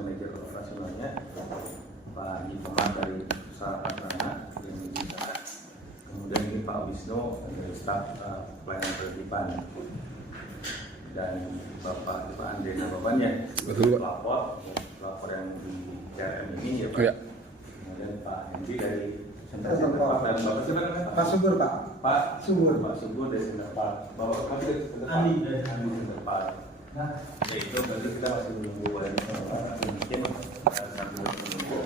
manajer operasionalnya, Pak Nikoman dari Pusat Patrana, kemudian ini Pak Wisnu dari staf pelayanan penertiban, dan Bapak Andre Nababannya, pelapor yang di CRM ini ya Pak. Ya. Kemudian Pak Hendy dari Pak Subur, Pak. Pak Subur dari Senterpark. Bapak kamu dari Senterpark. Andi dari Senterpark. Nah, itu berarti kita masih menunggu mungkin sambil menunggu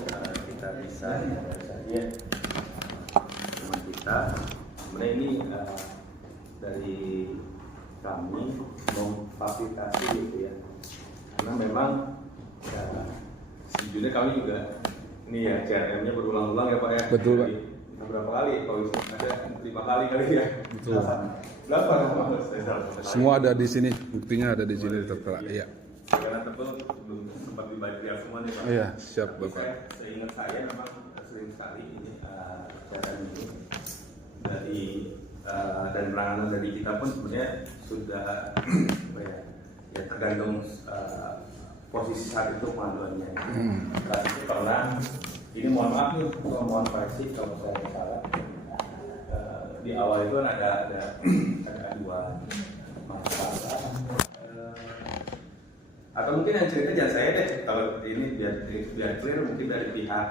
kita bisa saja teman kita. Sebenarnya ini dari kami memfasilitasi gitu ya, karena memang sejujurnya kami juga ini ya CRM-nya berulang-ulang ya Pak ya. Betul Pak. Berapa kali Pak Wisnu? Ada 5 kali ya. Betul. Berapa? Semua ada di sini, buktinya ada di sini tertera. Iya. Karena tebel belum sempat dibaca semuanya Pak. Iya, siap Bapak. Seingat saya memang sering sekali ini CRM ini dari dan penanganan dari kita pun sebenarnya sudah ya tergantung posisi saat itu pengaduannya. Saat itu pernah, ini mohon maaf nih, mohon koreksi kalau saya salah. Di awal itu kan ada dua masalah. Atau mungkin yang cerita jangan saya deh, kalau ini biar clear mungkin dari pihak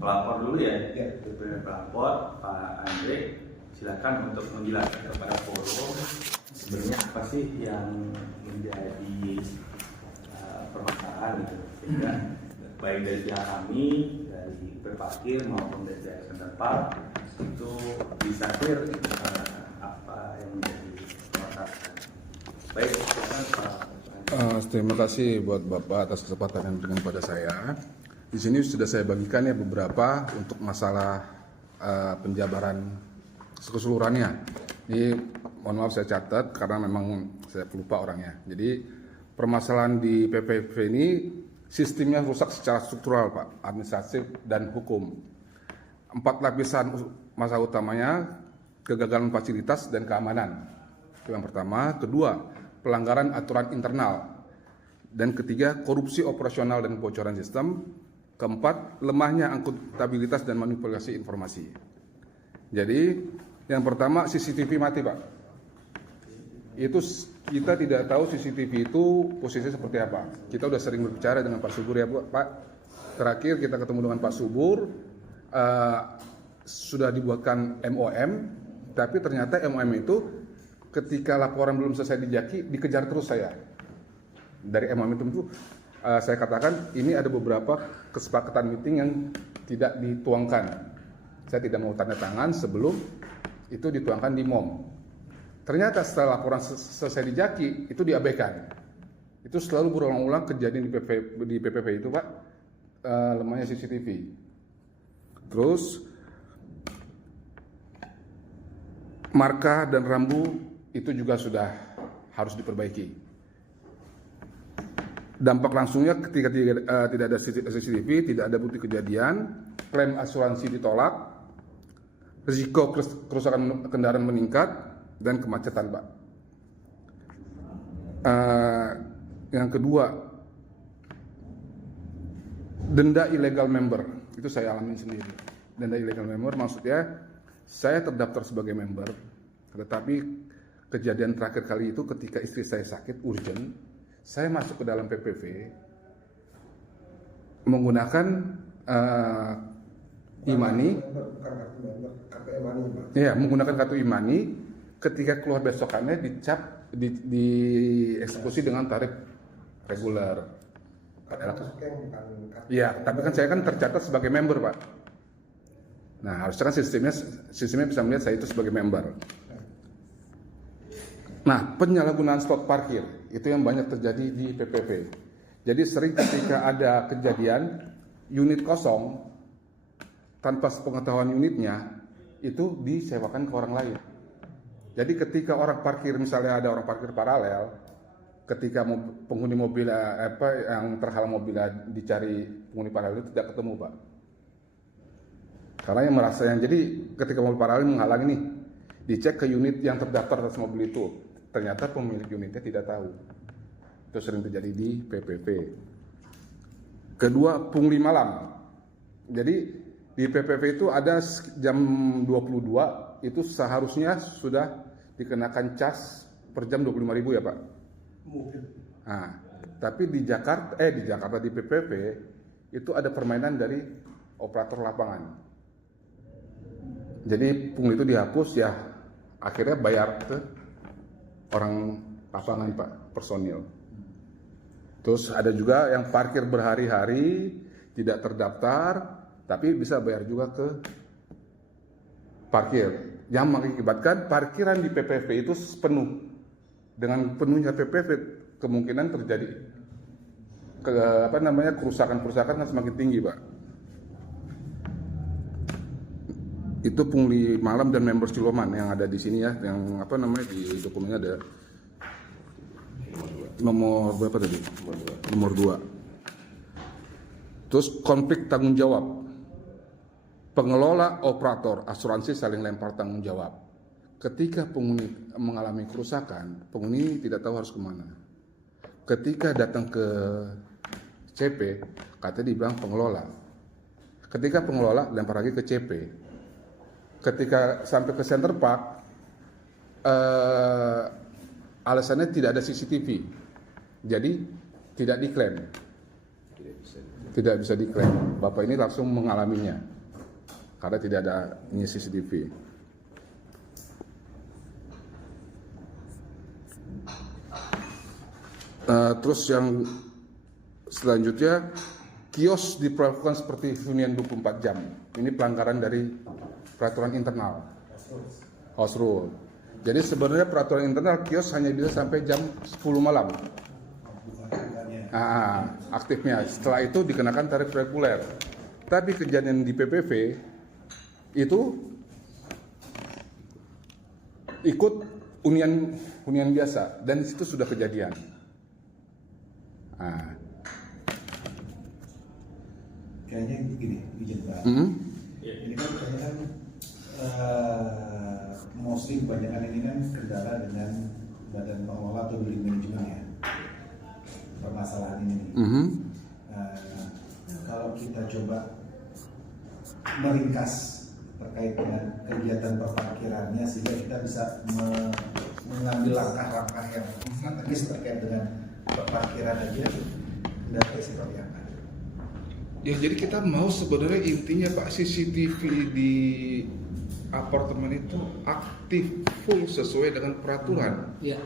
pelapor dulu ya. Dari pelapor Pak Andre, silakan untuk menjelaskan kepada forum sebenarnya apa sih yang menjadi permasalahan gitu, sehingga baik dari pihak kami, dari berpakir maupun dari Senterpark itu bisa clear apa yang menjadi permasalahan. Baik, silakan Pak. Terima kasih buat Bapak atas kesempatan yang diberikan kepada saya. Di sini sudah saya bagikan ya beberapa untuk masalah penjabaran keseluruhannya. Jadi mohon maaf saya catat karena memang saya lupa orangnya. Jadi permasalahan di PPP ini sistemnya rusak secara struktural Pak, administratif dan hukum. 4 lapisan masalah utamanya, kegagalan fasilitas dan keamanan. Itu yang pertama. Kedua, pelanggaran aturan internal. Dan ketiga, korupsi operasional dan kebocoran sistem. Keempat, lemahnya akuntabilitas dan manipulasi informasi. Jadi yang pertama CCTV mati Pak. Itu kita tidak tahu CCTV itu posisinya seperti apa. Kita sudah sering berbicara dengan Pak Subur ya Pak. Terakhir kita ketemu dengan Pak Subur, sudah dibuatkan MOM, tapi ternyata MOM itu ketika laporan belum selesai dijaki, dikejar terus saya. Dari MOM itu saya katakan ini ada beberapa kesepakatan meeting yang tidak dituangkan. Saya tidak mau tanda tangan sebelum itu dituangkan di MOM. Ternyata setelah laporan selesai dijaki, itu diabaikan. Itu selalu berulang-ulang kejadian di PPP itu Pak, lemahnya CCTV. Terus marka dan rambu itu juga sudah harus diperbaiki. Dampak langsungnya ketika tidak ada CCTV, tidak ada bukti kejadian, klaim asuransi ditolak, risiko kerusakan kendaraan meningkat, dan kemacetan Pak. Yang kedua, denda illegal member, itu saya alami sendiri. Denda illegal member maksudnya saya terdaftar sebagai member, tetapi kejadian terakhir kali itu ketika istri saya sakit urgent, saya masuk ke dalam PPV menggunakan e-money, ya menggunakan kartu e-money. Ketika keluar besokannya dicap, dieksekusi dengan tarif reguler. Iya, tapi kan saya kan tercatat sebagai member Pak. Nah harusnya kan sistemnya bisa melihat saya itu sebagai member. Nah penyalahgunaan slot parkir itu yang banyak terjadi di PPP. Jadi sering ketika ada kejadian unit kosong tanpa sepengetahuan unitnya itu disewakan ke orang lain. Jadi ketika orang parkir, misalnya ada orang parkir paralel, ketika penghuni mobil yang terhalang mobil dicari penghuni paralel itu tidak ketemu Pak. Karena yang merasa jadi ketika mobil paralel menghalangi nih, dicek ke unit yang terdaftar atas mobil itu, ternyata pemilik unitnya tidak tahu. Itu sering terjadi di PPP. Kedua, pungli malam. Jadi di PPV itu ada jam 22 itu seharusnya sudah dikenakan cas per jam 25.000 ya Pak? Mungkin. Nah, tapi di Jakarta di PPV itu ada permainan dari operator lapangan. Jadi pungli itu dihapus ya, akhirnya bayar ke orang lapangan Pak, personil. Terus ada juga yang parkir berhari-hari tidak terdaftar, tapi bisa bayar juga ke parkir. Yang mengakibatkan parkiran di PPV itu penuh. Dengan penuhnya PPV kemungkinan terjadi kerusakan-kerusakan semakin tinggi, Pak. Itu pungli malam dan member Ciloman yang ada di sini ya, yang di dokumennya ada nomor berapa tadi? Nomor 2. Terus konflik tanggung jawab. Pengelola operator asuransi saling lempar tanggung jawab. Ketika penghuni mengalami kerusakan, penghuni tidak tahu harus kemana. Ketika datang ke CP, katanya dibilang pengelola. Ketika pengelola lempar lagi ke CP. Ketika sampai ke Center Park, alasannya tidak ada CCTV. Jadi tidak diklaim. Tidak bisa diklaim. Bapak ini langsung mengalaminya. Karena tidak ada CCTV. Terus yang selanjutnya, kios diperlakukan seperti hunian 24 jam. Ini pelanggaran dari peraturan internal. House rule. Jadi sebenarnya peraturan internal kios hanya bisa sampai jam 10 malam. Aktifnya. Setelah itu dikenakan tarif reguler. Tapi kejadian di PPV itu ikut hunian biasa dan di situ sudah kejadian. Kayaknya gini, izin Pak. Ini kan kayaknya kan mostly kebanyakan ini kan kendala dengan badan pengelola atau building manajemen ya. Permasalahan ini. Kalau kita coba meringkas terkait dengan kegiatan perparkirannya sehingga kita bisa mengambil langkah-langkah yang strategis terkait dengan perparkiran aja, datanya seperti apa? Ya jadi kita mau sebenarnya intinya Pak, CCTV di apartemen itu aktif full sesuai dengan peraturan. Iya.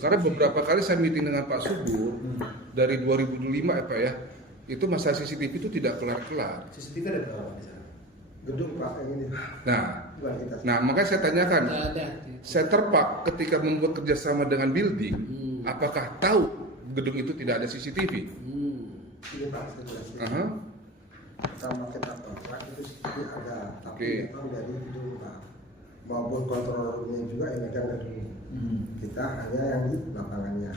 Karena beberapa kali saya meeting dengan Pak Subur dari 2005 ya Pak ya, itu masalah CCTV itu tidak kelar-kelar. CCTV ada berapa di sana? Gedung Pak yang ini. Nah makanya saya tanyakan, Ada. Center Park ketika membuat kerjasama dengan building, apakah tahu gedung itu tidak ada CCTV? Ini Pak, saya jelasin. Pertama kita kontrak itu CCTV ada, tapi memang dari gedung Pak. Maupun kontrolnya juga yang megang dari kita hanya yang di lapangannya.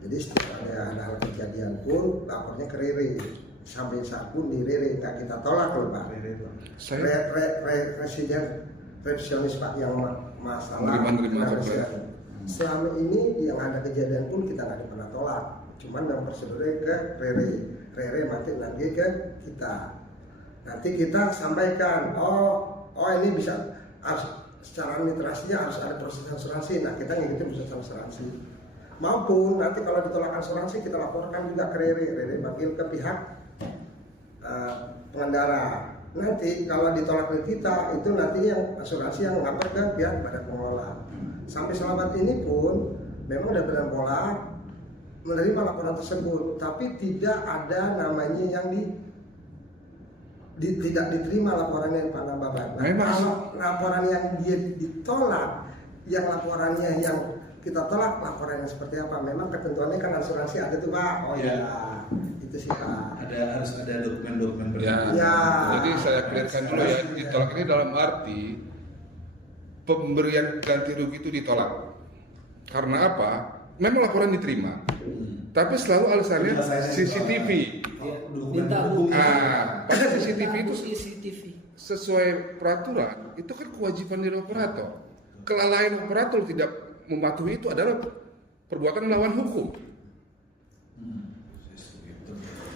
Jadi setiap ada hal kejadian pun lapornya ke Rere. Sampai saat pun di Rere nggak kita tolak loh Pak. Revisionis Pak yang masalah. Selama ini yang ada kejadian pun kita nggak pernah tolak. Cuman yang prosedurnya ke Rere nanti ke kita. Nanti kita sampaikan, oh ini bisa harus secara administrasinya harus ada proses asuransi. Nah kita ngikutin proses asuransi. Maupun nanti kalau ditolak asuransi kita laporkan juga ke Rere panggil ke pihak pengendara. Nanti kalau ditolak oleh kita itu nanti yang asuransi yang lapor ke pihak pada pengelola. Sampai selamat ini pun memang ada badan pola menerima laporan tersebut, tapi tidak ada namanya yang tidak diterima laporannya Pak Nababan. Nah, kalau laporan yang dia ditolak, yang laporannya yang kita tolak, laporan yang seperti apa? Memang ketentuannya kan asuransi ada tuh Pak. Oh ya, itu sih Pak. Harus ada dokumen-dokumen Ya. Jadi saya clearkan dulu ya, ditolak ini dalam arti pemberian ganti rugi itu ditolak. Karena apa? Memang laporan diterima, tapi selalu alasannya CCTV. Minta Pada CCTV itu CCTV. sesuai peraturan itu kan kewajiban dari operator. Kelalaian operator tidak mematuhi itu adalah perbuatan melawan hukum.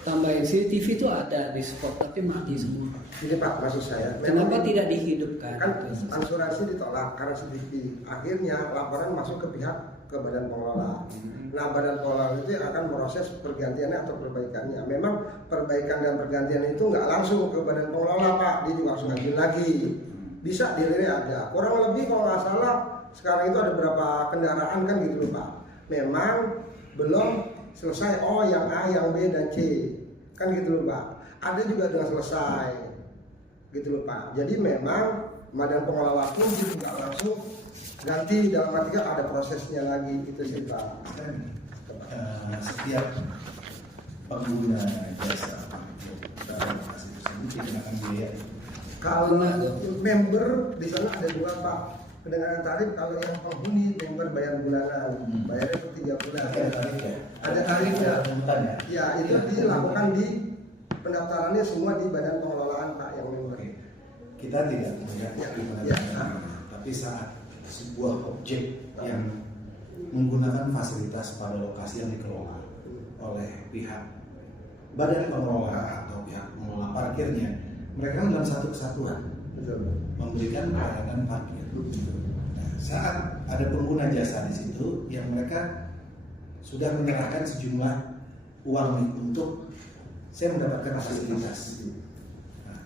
tambahin CCTV itu ada di spot tapi mati semua. Ini Pak, maksud saya. Kenapa tidak dihidupkan? Kan asuransi ditolak karena CCTV. Akhirnya laporan masuk ke pihak ke badan pengelola. Nah, badan pengelola itu yang akan proses pergantiannya atau perbaikannya. Memang perbaikan dan pergantian itu nggak langsung ke badan pengelola Pak, dia juga harus ngajuin lagi. Bisa dilirik aja. Kurang lebih kalau nggak salah sekarang itu ada berapa kendaraan kan gitu loh Pak. Memang belum selesai. Oh, yang A, yang B dan C kan gitu loh Pak. Ada juga sudah selesai gitu loh Pak. Jadi memang badan pengelola pun juga langsung ganti, dalam artinya ada prosesnya lagi itu sih Pak. Setiap pengguna jasa dalam lokasi tersebut dikenakan biaya. Kalau member di sana ada dua Pak. Pendengaran tarif kalau yang penghuni member bayar bulanan, bayarnya per 3 bulan. Ada tarifnya. Ada tarifnya. Pungutannya. Ya itu dilakukan di pendaftarannya semua di badan pengelolaan Pak yang member. Kita tidak melihat gimana tapi saat sebuah objek yang menggunakan fasilitas pada lokasi yang dikelola oleh pihak badan pengelola atau pihak pengelola parkirnya, mereka dalam satu kesatuan memberikan pelayanan parkir. Nah, saat ada pengguna jasa di situ yang mereka sudah menyerahkan sejumlah uang untuk saya mendapatkan fasilitas. Nah,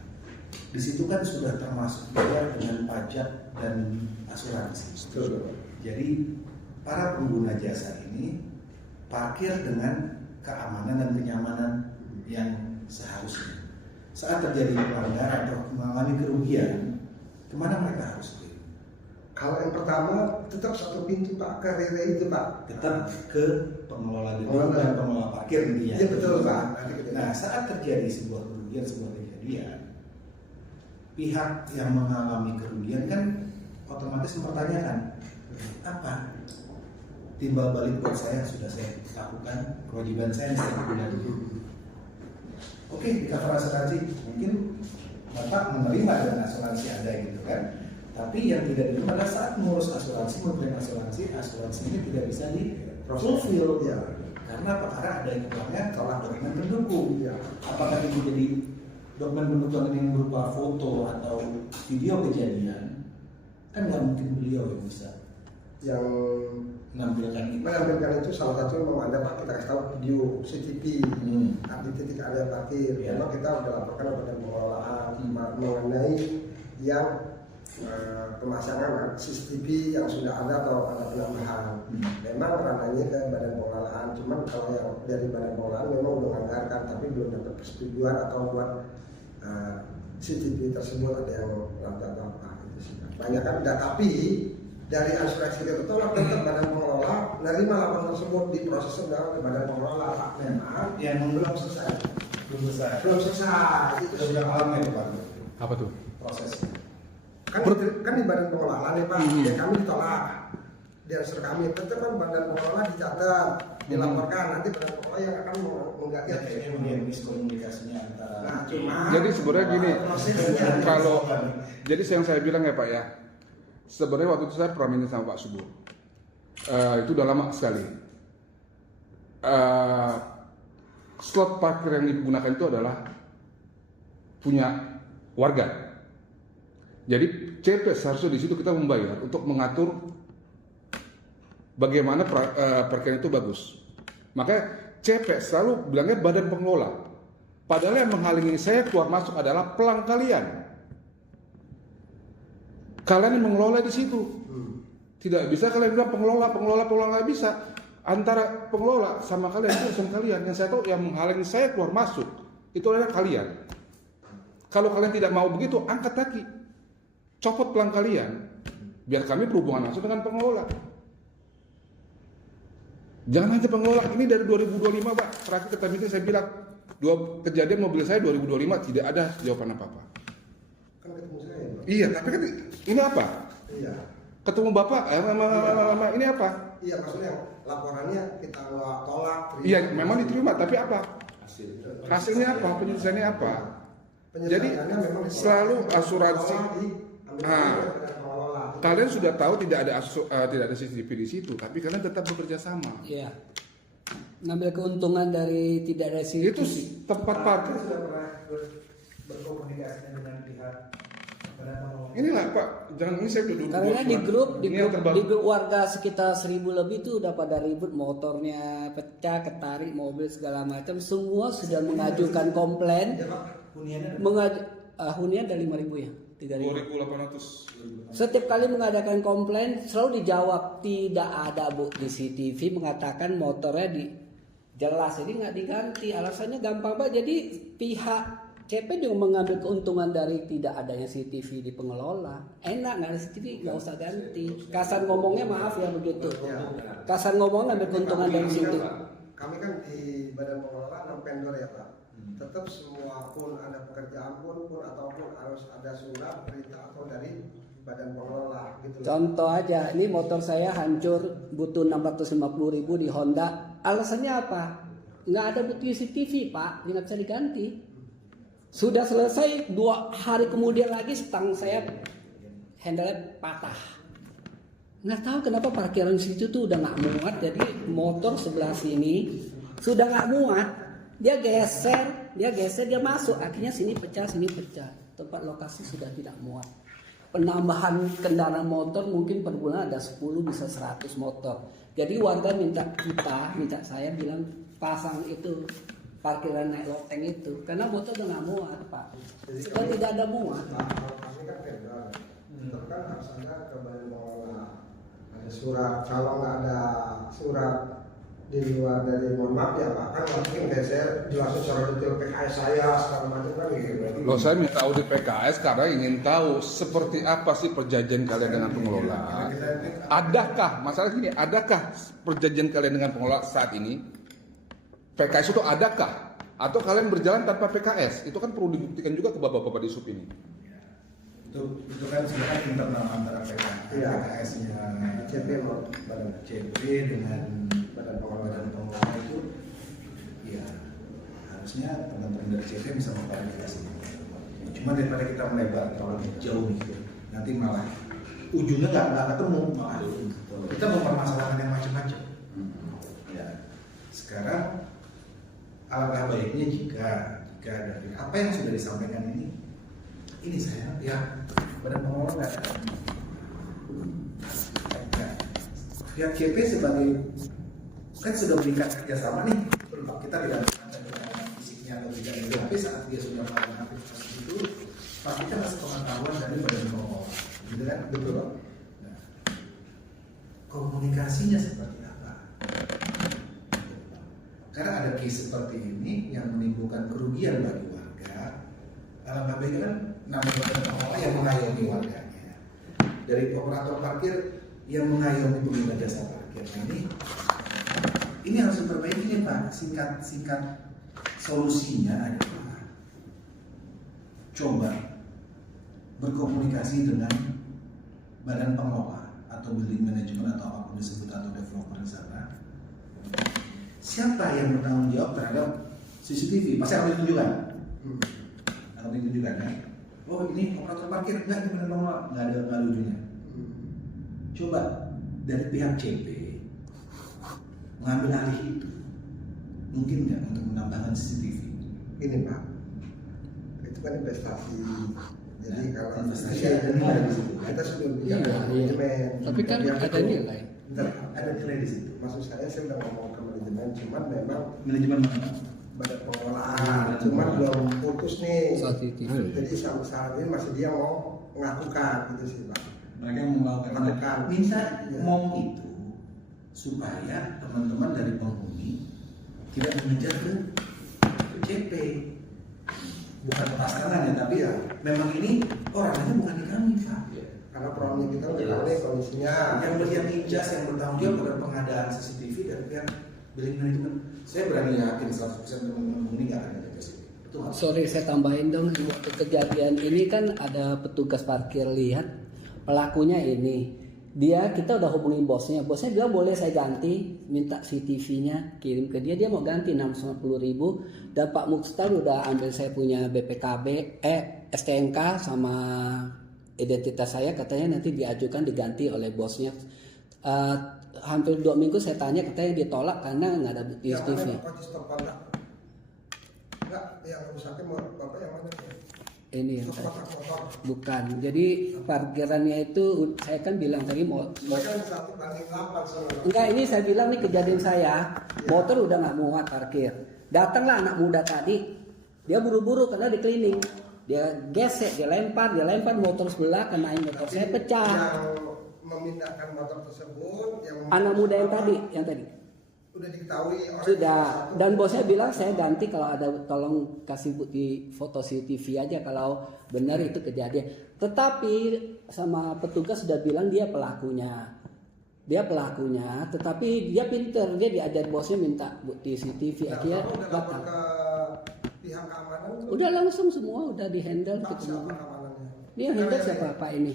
di situ kan sudah termasuk juga dengan pajak dan asuransi. Jadi para pengguna jasa ini parkir dengan keamanan dan kenyamanan yang seharusnya. Saat terjadi pelanggaran atau mengalami kerugian, kemana mereka harus pergi? Kalau yang pertama tetap satu pintu Pak, ke RW itu Pak. Tetap ke pengelola gedung dan pengelola parkir intinya. Iya betul Pak. Nah, saat terjadi sebuah kerugian, sebuah kejadian, pihak yang mengalami kerugian kan otomatis mempertanyakan apa timbal balik buat saya yang sudah saya lakukan, kewajiban saya yang setiap bulan. Oke, di cover asuransi mungkin Bapak menerima dengan asuransi ada gitu kan. Tapi yang tidak diterima pada saat mengurus asuransi, memberikan asuransi ini tidak bisa di fulfill ya. Karena apa? Karena ada yang kurangnya tolak dokumen pendukung. Ya. Apakah itu jadi dokumen pendukung yang berupa foto atau video kejadian? Kan nggak mungkin beliau yang bisa Yang menampilkan itu salah satu memang ada Pak, kita kasih tahu video CCTV di titik area parkir. Memang kita sudah laporkan kepada pengelolaan mengenai yang pemasangan CCTV yang sudah ada atau ada penambahan. Memang ranahnya ke badan pengelolaan, cuman kalau yang dari badan pengelolaan memang udah menganggarkan tapi belum dapat persetujuan atau buat CCTV tersebut ada yang lambat atau apa itu sih. Banyak kan, tapi dari asuransi itu tetap badan pengelola menerima laporan tersebut diproses ke badan pengelola Pak. Memang yang belum selesai. Belum selesai. Itu sudah lama itu Pak. Apa tuh? Prosesnya. Kan di badan pengelola nih Pak, ya kami ditolak. Di answer kami tetap kan badan pengelola dicatat, dilaporkan nanti badan pengelola yang akan mengganti. Kayaknya miskomunikasinya antara. Nah, cuma Jadi sebenarnya gini, kalau jadi yang saya bilang ya Pak ya, sebenarnya waktu itu saya pernah minta sama Pak Subur. Itu udah lama sekali. Slot parkir yang digunakan itu adalah punya warga. Jadi CP seharusnya di situ kita membayar untuk mengatur bagaimana parkir itu bagus. Makanya CP selalu bilangnya badan pengelola. Padahal yang menghalangi saya keluar masuk adalah pelang kalian. Kalian yang mengelola di situ. Tidak bisa kalian bilang pengelola nggak bisa. Antara pengelola sama kalian itu urusan kalian. Yang saya tahu yang menghalangi saya keluar masuk itu adalah kalian. Kalau kalian tidak mau begitu, angkat kaki, copot pelang kalian, biar kami berhubungan langsung dengan pengelola. Jangan hanya pengelola. Ini dari 2025 Pak. Terakhir kita meeting saya bilang kejadian mobil saya 2025 tidak ada jawaban apa-apa. Kan ketemu saya Pak. Iya, tapi kan ini apa? Iya. Ketemu Bapak, ini apa? Iya, maksudnya laporannya kita tolak. Iya, memang diterima, tapi apa? Hasilnya apa? Penyelesaiannya apa? Jadi selalu asuransi. Kalian sudah tahu tidak ada CCTV di situ, tapi kalian tetap bekerja sama. Iya. Ngambil keuntungan dari tidak ada CCTV. Itu tempat parkir. Sudah pernah berkomunikasi dengan pihak badan pengelola. Inilah Pak, jangan ini saya duduk. Karena di grup Ini yang terbaru. di grup warga sekitar 1000 lebih itu udah pada ribut, motornya pecah, ketarik mobil segala macam, semua sudah mengajukan komplain. Hunian dari 5.000 ya, 3.000. 2.800. Setiap kali mengadakan komplain selalu dijawab tidak ada bu di CCTV, mengatakan motornya jelas jadi nggak diganti, alasannya gampang banget. Jadi pihak CP juga mengambil keuntungan dari tidak adanya CCTV di pengelola. Enak nggak ada CCTV nggak usah ganti. Kasar ngomongnya maaf ya begitu. Kasar ngomong ambil keuntungan dari situ. Kami kan di badan pengelola non vendor ya Pak. Tetap semua pun ada pekerjaan pun ataupun harus ada surat perintah atau dari badan pengelola gitu. Contoh aja, ini motor saya hancur butuh 650.000 di Honda. Alasannya apa? Nggak ada butuh CCTV Pak, nggak bisa diganti. Sudah selesai 2 hari kemudian lagi stang saya handle patah. Nggak tahu kenapa parkiran situ tuh udah nggak muat, jadi motor sebelah sini sudah nggak muat. Dia geser, dia masuk, akhirnya sini pecah. Tempat lokasi sudah tidak muat. Penambahan kendaraan motor mungkin per bulan ada 10 bisa 100 motor. Jadi warga minta saya bilang pasang itu parkiran naik loteng itu karena motor udah nggak muat Pak. Sudah tidak ada muat. Kami kan vendor, tetap kan harus ada ke badan pengelola. Ada surat, kalau nggak ada surat di luar dari mohon maaf ya Pak, kan mungkin geser jelasin secara detail PKS saya segala macam kan gitu. Loh, saya minta audit PKS karena ingin tahu seperti apa sih perjanjian kalian dengan pengelola. Adakah, masalah gini, adakah perjanjian kalian dengan pengelola saat ini? PKS itu adakah? Atau kalian berjalan tanpa PKS? Itu kan perlu dibuktikan juga ke bapak-bapak di sub ini. Itu kan sebenarnya internal antara PKS-nya CP badan CP dengan badan pengelola itu ya harusnya teman-teman dari CP bisa memklarifikasi. Cuma daripada kita melebar terlalu jauh gitu, nanti malah ujungnya nggak ketemu, malah kita mempermasalahkan yang macam-macam. Ya sekarang alangkah baiknya jika dari apa yang sudah disampaikan ini saya ya badan pengelola nggak ada. Pihak CP sebagai kan sudah berikan kerjasama nih, kita tidak ada fisiknya atau tidak ada, tapi saat dia sudah melakukan aktivitas itu pasti kita harus pengetahuan dari badan pengelola, gitu kan? Betul. Nah, komunikasinya seperti apa? Karena ada case seperti ini yang menimbulkan kerugian bagi warga. Alangkah baiknya kan namanya badan pengelola yang mengayomi warganya, dari operator parkir yang mengayomi pengguna jasa parkir. Ini harus diperbaiki nih Pak. Singkat solusinya adalah coba berkomunikasi dengan badan pengelola atau building management atau apapun disebut atau developer di sana. Siapa yang bertanggung jawab terhadap CCTV? Pasti akan ditunjukkan. Akan ditunjukkan kan? Oh ini operator parkir enggak di badan pengelola, nggak ada ujungnya. Coba dari pihak CP mengambil alih itu, mungkin nggak untuk menambahkan CCTV? Ini Pak, itu kan investasi. Jadi kalau investasi ada nilai di situ. Kita sudah Iya, manajemen. Tapi kan ada nilai. Ada nilai di situ. Maksud saya udah ngomong ke manajemen, cuman memang Manajemen mana? badan pengelolaan, cuman belum putus nih. CCTV. Jadi sampai saat ini masih dia mau mengakukan gitu sih Pak. Mereka yang melakukan minta ngomong itu supaya teman-teman dari penghuni tidak mengejar ke CP, bukan pasangan ya, tapi ya memang ini orangnya bukan di kami Pak. Karena problemnya kita udah tahu nih kondisinya. Yang berhak ijaz yang bertanggung jawab pada pengadaan CCTV dari pihak building management. Saya berani yakin 100% teman-teman penghuni nggak akan jaga CCTV. Betul nggak? Sorry saya tambahin dong, waktu kejadian ini kan ada petugas parkir lihat pelakunya ini. Kita udah hubungin bosnya bilang boleh saya ganti, minta CCTV-nya kirim ke dia mau ganti 650.000. Dan Pak Mukhtar udah ambil saya punya BPKB, STNK sama identitas saya, katanya nanti diajukan diganti oleh bosnya. hampir 2 minggu saya tanya, katanya ditolak karena nggak ada bukti Yang CCTV. mana Pak stop kontak? Enggak, yang rusaknya mau Bapak yang mana? Ini yang Stop tadi. kontak motor. Bukan. Jadi parkirannya itu saya kan bilang tadi mau Saya kan 1:8 soalnya. enggak, ini saya bilang nih kejadian saya, motor udah nggak muat parkir. Datanglah anak muda tadi, dia buru-buru karena di cleaning. Dia gesek, dia lempar motor sebelah, kenain motor saya pecah. Yang memindahkan motor tersebut, yang Anak muda yang tadi. udah diketahui orang Sudah, yang dan bosnya bilang saya ganti kalau ada, tolong kasih bukti foto CCTV aja kalau benar itu kejadian. Tetapi sama petugas sudah bilang dia pelakunya, tetapi dia pinter, dia diajar bosnya minta bukti CCTV, Nah, akhirnya kamu udah lapor batal. ke pihak keamanan belum? Udah langsung semua udah di handle Pak, gitu. siapa keamanannya? Ini yang handle siapa Pak ini?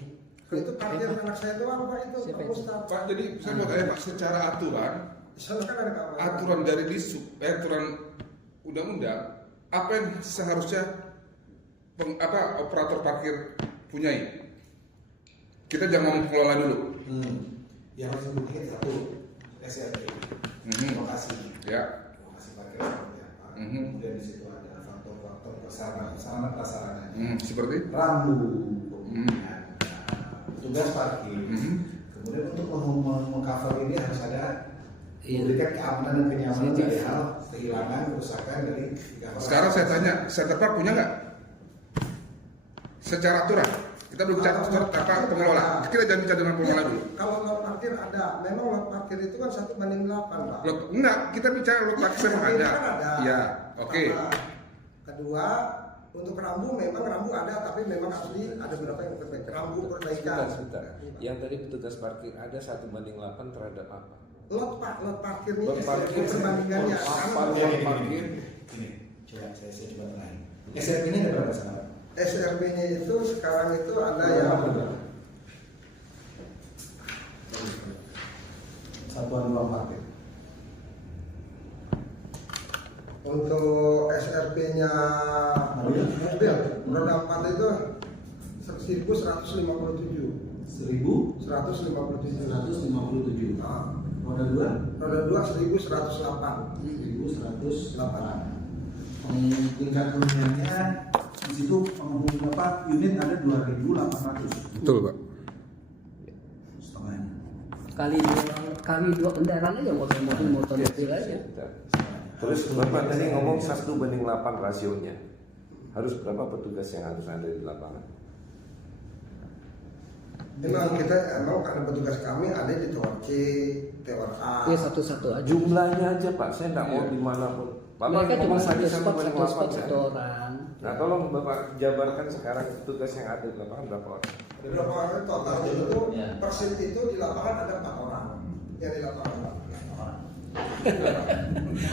Itu parkir anak saya doang Pak itu. Siapa Pak itu? Ustadz. Pak, jadi saya mau tanya Pak, secara aturan, Di sana kan ada keamanan. aturan dari aturan undang-undang, apa yang seharusnya operator parkir punyai? Kita jangan ngomong pengelola dulu. Yang harus dibuktikan satu SRP, lokasi, Ya. lokasi parkir seperti apa. Kemudian di situ ada faktor-faktor sarana prasarana, Seperti? rambu, kemudian tugas parkir. Kemudian untuk mengcover ini harus ada memberikan keamanan dan kenyamanan dari hal kehilangan, kerusakan dari cover. Sekarang saya tanya, center park punya nggak? Secara aturan, kita belum bicara pengelola. Kita jangan bicara dengan pengelola dulu. Kalau lot parkir ada, memang lot parkir itu kan 1:8 Pak. Enggak, kita bicara lot parkir memang ada. Kan ada. Ya, oke. Pertama. Kedua, untuk rambu memang rambu ada, tapi memang asli ada beberapa yang terbaik. Rambu perbaikan. Sebentar. Yang tadi petugas parkir ada 1:8 terhadap apa? Lot parkirnya Lot parkir perbandingannya. apa Kan lot parkir? Ini, coba saya coba tengahin. SRP ini ada berapa sekarang? SRP-nya itu sekarang itu ada yang Satuan ruang parkir. untuk SRP-nya mobil roda 4 itu 1157. 1.157. Nah, Roda 2 roda 2 1108. 1.108. Tingkat huniannya di situ penghuni Bapak unit ada 2.800. Betul, Pak. Setengahnya. Kali dua kendaraan aja, motor aja. Sebentar. Terus Bapak tadi ngomong 1:8 rasionya. Harus berapa petugas yang harus ada di lapangan? Memang karena petugas kami ada di tower C, tower A. Iya, satu-satu aja. Jumlahnya aja Pak, saya nggak mau dimanapun. Mereka cuma ngomong satu tadi spot 1:8 satu orang. Nah, tolong Bapak jabarkan sekarang petugas yang ada di lapangan berapa orang? Ada berapa orang total itu persen itu di lapangan ada 4 orang yang di lapangan.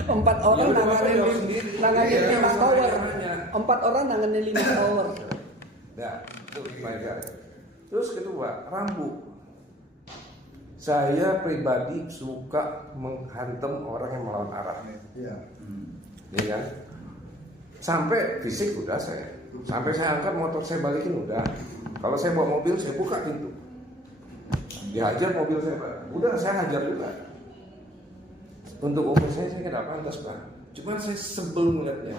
4 orang Ya udah, Bapak nanganin jawab sendiri. 5 Iya, tower. makanya. 4 orang nanganin 5 tower. Nah, itu pelajar. Terus kedua, rambu. Saya pribadi suka menghantam orang yang melawan arah. Iya. Iya kan? Sampai fisik udah saya. Sampai saya angkat motor saya balikin udah. Kalau saya bawa mobil saya buka pintu. Dihajar mobil saya, Pak. Udah saya hajar juga. Untuk umur saya nggak pantas, Pak. Cuman saya sebel ngeliatnya.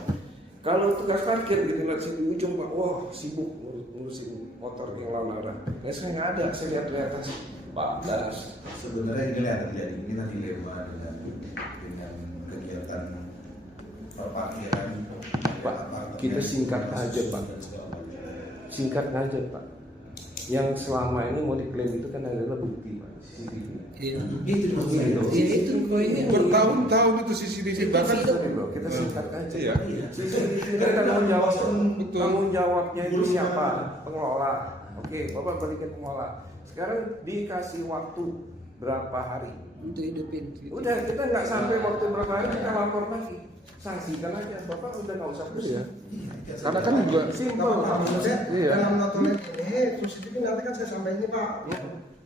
Kalau tugas parkir gitu lihat sini di ujung, Pak, wah sibuk ngurusin motor yang lawan arah. Nah, saya nggak ada, saya lihat di atas. Pak, das. Sebenarnya ini yang terjadi, ini nanti dilema dengan kegiatan perparkiran. Pak, kita singkat aja, Pak. Singkat aja, Pak. Yang selama ini mau diklaim itu kan adalah bukti, Pak. CCTV. Itu maksudnya. Itu poinnya. Bertahun-tahun itu CCTV bahkan Kita singkat aja. Iya. Kita tanggung jawab, Betul. tanggung jawabnya itu siapa? Pengelola. Oke, Bapak balikin pengelola. Sekarang dikasih waktu berapa hari? Untuk hidupin. Udah, kita nggak sampai waktu berapa hari kita lapor lagi. Sanksikan aja, Bapak udah nggak usah pusing. karena kan juga Simple. Iya. Dalam notulen ini, CCTV nanti kan saya sampaikan ini Pak.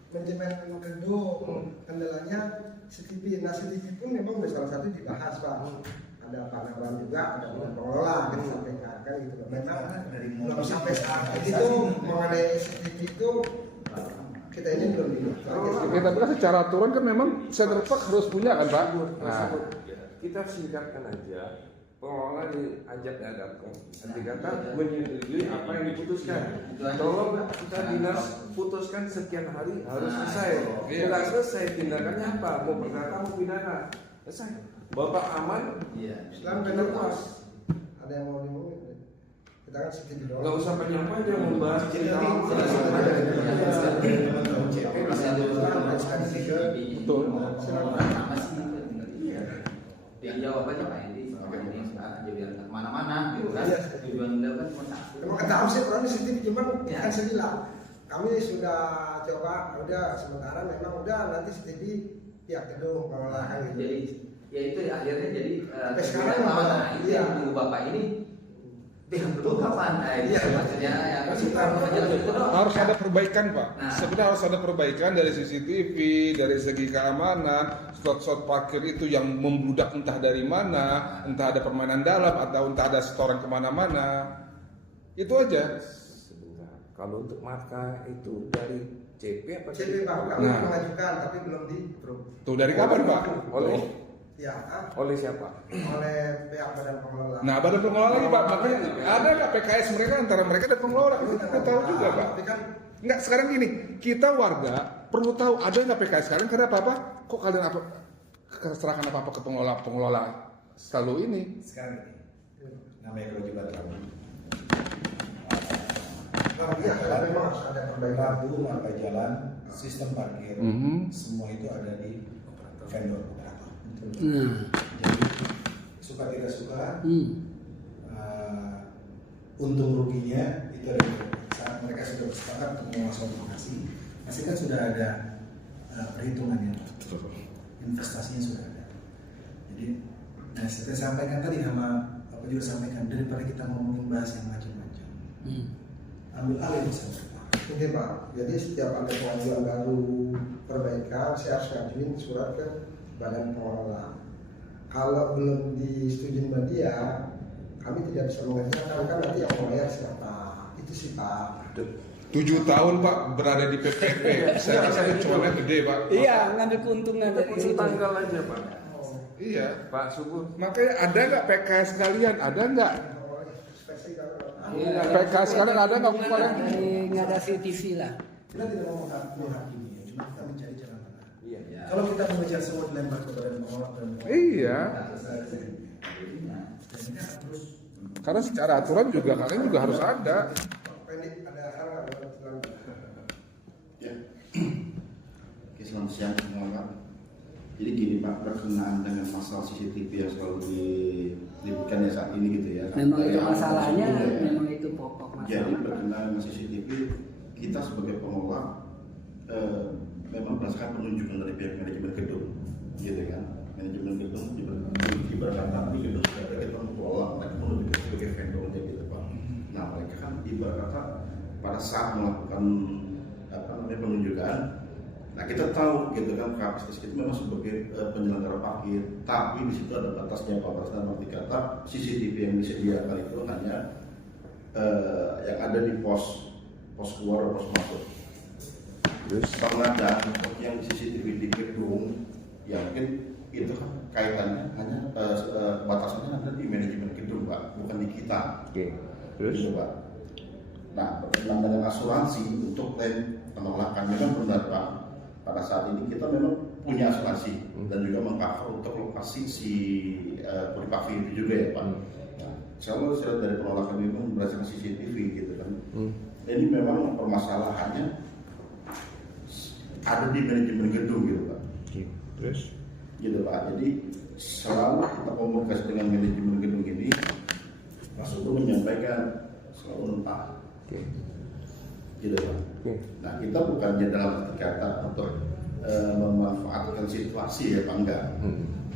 Manajemen gedung, kendalanya CCTV. Nah CCTV pun memang salah satu dibahas Pak. Ada Pak Nagwan juga, ada pengelola kita sampaikan kan gitu. Memang belum sampai saat itu mengenai CCTV itu kita ini belum ini. Oke, tapi kan secara aturan kan memang center park harus punya kan Pak? Nah, Kita singkatkan aja. Pengelola diajak datang. Nanti kata menyetujui apa yang diputuskan. Tolong kita dinas putuskan sekian hari harus selesai. Tidak selesai tindakannya apa? Mau perdata mau pidana. Selesai. Bapak aman. Islam benar pas. Ada yang mau dimulai? Kita kan setuju doang. Nggak usah panjang-panjang membahas cerita betul. Yang jawabannya Pak Edi, ini sekarang jadi kemana-mana gitu kan. Tujuan beliau kan cuma satu. Memang kata Hamzah orang di sini cuman kan sedih. Kami sudah coba, udah sementara memang udah nanti CCTV pihak gedung pengolahan gitu. Jadi ya itu akhirnya jadi Sampai sekarang itu iya. yang tunggu Bapak ini pihak gedung kapan? Nah, itu maksudnya ya Harus ada perbaikan Pak. Nah. Sebenarnya harus ada perbaikan dari CCTV, dari segi keamanan, slot-slot parkir itu yang membludak entah dari mana, entah ada permainan dalam atau entah ada setoran kemana-mana. Itu aja. Sebentar. Kalau untuk marka itu dari CP apa? CP Pak, kami Nah. mengajukan tapi belum di approve. Tuh dari kapan Pak? Oleh Ya, oleh siapa? oleh pihak badan pengelola. Nah, badan pengelola lagi Pak, makanya ada nggak PKS mereka antara mereka dan pengelola? Kita nggak tahu juga Pak. Tapi kan Nggak, sekarang gini, kita warga perlu tahu ada nggak PKS kalian karena apa? Kok kalian apa serahkan apa ke pengelola selalu ini? Sekarang ini namanya kewajiban kami. iya, kalau memang harus ada perbaikan. Lampu, marka jalan, sistem parkir, semua itu ada di vendor operator. Nah, Jadi suka tidak suka, untung ruginya itu ada saat mereka sudah bersepakat untuk menguasai lokasi, pasti kan sudah ada perhitungannya, investasinya sudah ada. Jadi, nah saya sampaikan tadi sama Bapak juga sampaikan daripada kita ngomongin bahas yang macam-macam, ambil alih bersama. Oke Pak, jadi setiap ada pengajuan baru perbaikan, saya harus ngajuin surat ke badan pengelola. Kalau belum disetujui sama dia, kami tidak bisa mengerjakan kan nanti yang membayar siapa. Itu sih Pak. 7 tahun Pak berada di PPP, saya rasa itu cuma gede Pak. iya ngambil keuntungan dari Itu situ. tanggal aja Pak. Iya. Pak Subuh. Makanya ada nggak PKS kalian? Ada nggak? Inspeksi kalau PKS kalian ada nggak kalian? Nggak ada CCTV lah. Kita tidak mau menghakimi, ya, cuma kita mencari jalan tengah. Iya. Kalau kita mengejar semua dilempar ke badan pengelola dan Iya. terus Karena secara aturan juga kalian juga harus ada. Pendek ada hal nggak dalam Ya. Oke, selamat siang semua. Jadi gini Pak, berkenaan dengan masalah CCTV yang selalu diributkan ya saat ini gitu ya. Memang itu Sampai masalahnya, awal sebelumnya, ya. memang itu pokok Jadi masalah. berkenaan dengan CCTV, kita sebagai pengelola memang berdasarkan penunjukan dari pihak manajemen gedung, gitu kan. Manajemen gedung ibaratkan di gedung kita mengelola, mereka menunjukkan sebagai vendor aja gitu Pak. Nah mereka kan ibaratkan pada saat melakukan penunjukan, nah kita tahu gitu kan kapasitas kita memang sebagai penyelenggara parkir, tapi di situ ada batasnya Pak. Batasnya arti kata CCTV yang disediakan itu hanya yang ada di pos keluar, pos masuk. Pengadaan untuk yang CCTV di gedung, ya mungkin itu kan kaitannya hanya batasannya ada di manajemen gedung Pak, bukan di kita. Oke. Terus Gitu, Pak. Nah, berkenaan dengan asuransi untuk klaim penolakan memang benar Pak. Pada saat ini kita memang punya asuransi dan juga meng-cover untuk lokasi si Puripavi itu juga ya Pak. Nah, selalu saya dari penolakan memang berdasarkan CCTV gitu kan. Ini memang permasalahannya ada di manajemen gedung gitu Pak. terus Gitu Pak. Jadi selalu kita komunikasi dengan manajemen gedung ini, Mas Udo menyampaikan selalu Pak. Gitu Pak. Nah kita bukannya dalam arti kata untuk memanfaatkan situasi ya Pak, enggak.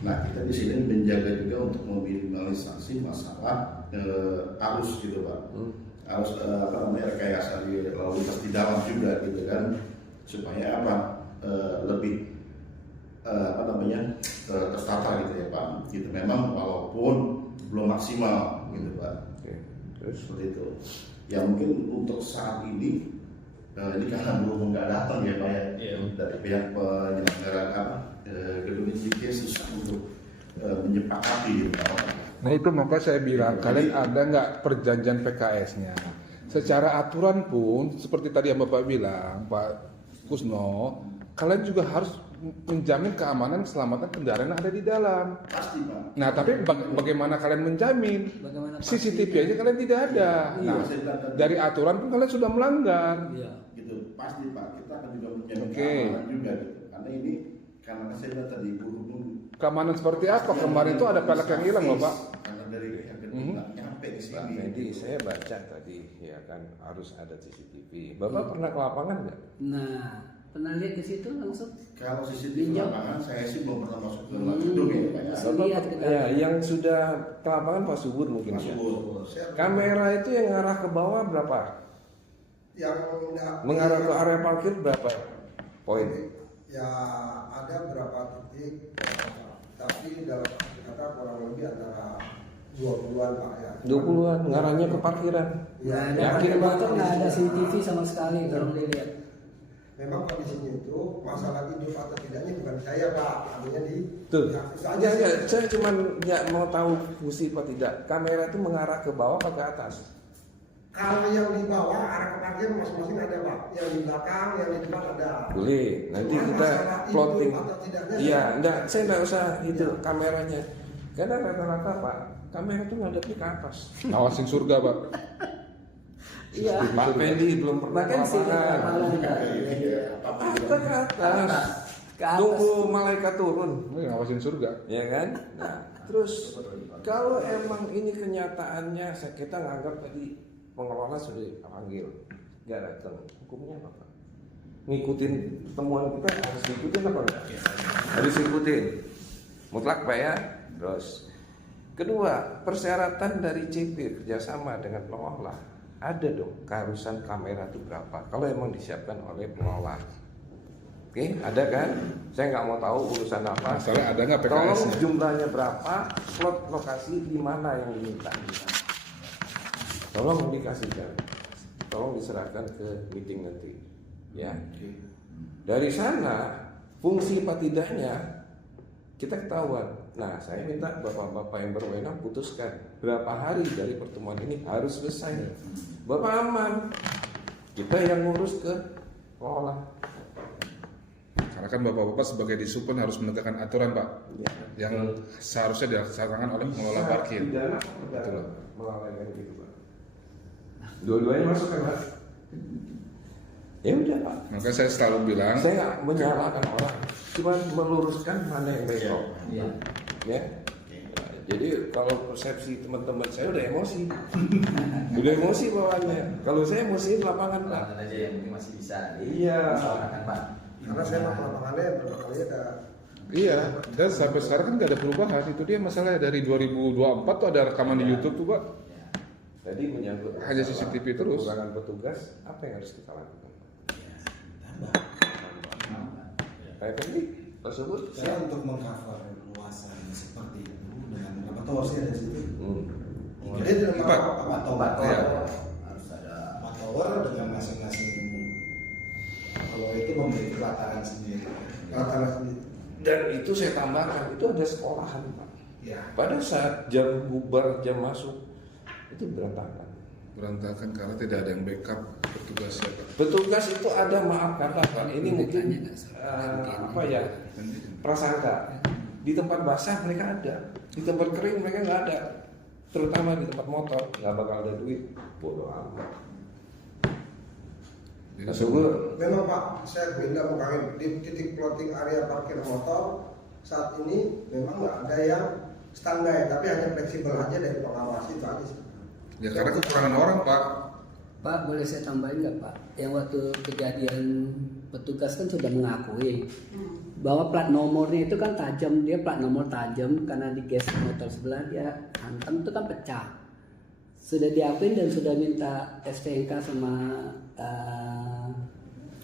Nah kita di sini menjaga juga untuk meminimalisasi masalah arus gitu Pak. Arus rekayasa di lalu lintas di dalam juga gitu kan, supaya apa lebih tertata gitu ya Pak. Gitu memang walaupun belum maksimal gitu Pak. terus Seperti itu. Ya mungkin untuk saat ini ini karena belum nggak datang ya Pak ya, Iya. dari pihak penyelenggara gedung ini dia susah untuk menyepakati gitu Pak. Nah itu maka saya bilang, kalian ada nggak perjanjian PKS-nya? Secara aturan pun, seperti tadi yang Bapak bilang, Pak Kusno, kalian juga harus menjamin keamanan keselamatan kendaraan yang ada di dalam. Pasti Pak. Nah tapi bagaimana kalian menjamin? Bagaimana CCTV aja kalian tidak ada. Nah dari aturan pun kalian sudah melanggar. Iya. Gitu pasti Pak, kita akan juga menjamin Oke. keamanan juga gitu. Karena ini karena saya bilang tadi berhubung Keamanan seperti apa? Kemarin itu ada pelek yang hilang loh Pak. karena dari pihak gedung nggak nyampe di Pak sini. Fendi, saya baca tadi ya kan harus ada CCTV. Bapak pernah ke lapangan nggak? Nah, pernah lihat ke situ langsung? Kalau CCTV Pinjam. lapangan saya sih belum pernah masuk ke gedung ya Pak ya. Bapak lihat ke dalam. Ya, yang sudah ke lapangan Pak Subur mungkin ya. Masuk. Kamera itu yang ngarah ke bawah berapa? Yang Mengarah ke area parkir berapa poin? ya ada berapa titik, tapi dalam kata kurang lebih antara 20-an Pak ya. 20-an ngarahnya ke parkiran. Ya, Nah, Yakin, ada Pak? motor nggak ada CCTV sama sekali kalau dilihat. memang kondisinya itu masalah hidup atau tidaknya bukan saya Pak, artinya di Tuh. ya, itu aja Enggak, sih. saya cuma nggak mau tahu fungsi apa tidak. Kamera itu mengarah ke bawah atau ke atas? Kalau yang di bawah arah ke parkir masing-masing ada Pak, yang di belakang, yang di depan ada. Boleh, nanti Cuma kita masalah hidup plotting. atau tidaknya Iya, saya- enggak, saya enggak usah itu kameranya. Karena rata-rata Pak, kamera itu ngadepnya ke atas. Awasin surga Pak. Iya. Pak Fendi belum pernah Bahkan ke sih lapangan. Apa ke atas? Ke atas. Tunggu malaikat turun, Awasin surga. ya kan? Nah, terus kalau emang ini kenyataannya, kita nganggap tadi pengelola sudah panggil, nggak datang, hukumnya apa Pak? Ngikutin temuan kita harus ikutin apa enggak? Harus ikutin, mutlak Pak ya. Terus kedua, persyaratan dari CP kerjasama dengan pengelola ada dong keharusan kamera itu berapa? Kalau emang disiapkan oleh pengelola. Oke, ada kan? Saya nggak mau tahu urusan apa. Masalah ada nggak PKS-nya? Tolong jumlahnya berapa? Slot lokasi di mana yang diminta? Tolong dikasihkan. Tolong diserahkan ke meeting nanti. Ya. Dari sana fungsi apa tidaknya kita ketahuan. Nah, saya minta bapak-bapak yang berwenang putuskan berapa hari dari pertemuan ini harus selesai. Bapak aman. Kita yang ngurus ke pengelola. Karena kan bapak-bapak sebagai disupen harus menegakkan aturan Pak, Ya. yang seharusnya dilaksanakan oleh pengelola parkir. Pidana Betul. melalaikan gitu Pak. Dua-duanya masuk kan Pak? Ya udah Pak. Maka saya selalu bilang, Saya nggak menyalahkan orang, cuma meluruskan mana yang benar. Iya. Ya. Nah, jadi kalau persepsi teman-teman saya udah emosi, udah emosi bawaannya. Kalau saya emosi di lapangan Pak. Lapangan aja yang mungkin masih bisa. Iya. Kan Pak. Karena saya mau ke lapangannya berapa kali ada. iya, dan sampai sekarang kan nggak ada perubahan. Itu dia masalah dari 2024 tuh ada rekaman di YouTube tuh Pak. Jadi menyangkut Hanya masalah CCTV terus. kekurangan petugas, apa yang harus kita lakukan? Kayak tadi tersebut. Saya untuk mengcover luasan seperti itu dengan apa tower sih ada di situ. Jadi tidak Empat. Apa tower? Iya. Harus ada. Empat tower dengan masing-masing kalau itu memiliki pelataran sendiri. pelataran sendiri. Dan itu saya tambahkan, itu ada sekolahan Pak. Ya. Pada saat jam bubar, jam masuk, itu berantakan. Berantakan karena tidak ada yang backup petugasnya Pak. Petugas itu ada, maaf kata Pak, ini mungkin apa ya, prasangka. Di tempat basah mereka ada, di tempat kering mereka nggak ada. Terutama di tempat motor, nggak bakal ada duit. Bodoh amat. Jadi Subur. Memang Pak, saya benda mengkain di titik plotting area parkir motor saat ini memang nggak ada yang standar, tapi hanya fleksibel aja dari pengawas itu aja sih. ya karena kekurangan orang Pak. Pak, boleh saya tambahin nggak Pak? Yang waktu kejadian petugas kan sudah mengakui bahwa plat nomornya itu kan tajam, dia plat nomor tajam karena di gas motor sebelah dia hantam itu kan pecah. Sudah diakuin dan sudah minta STNK sama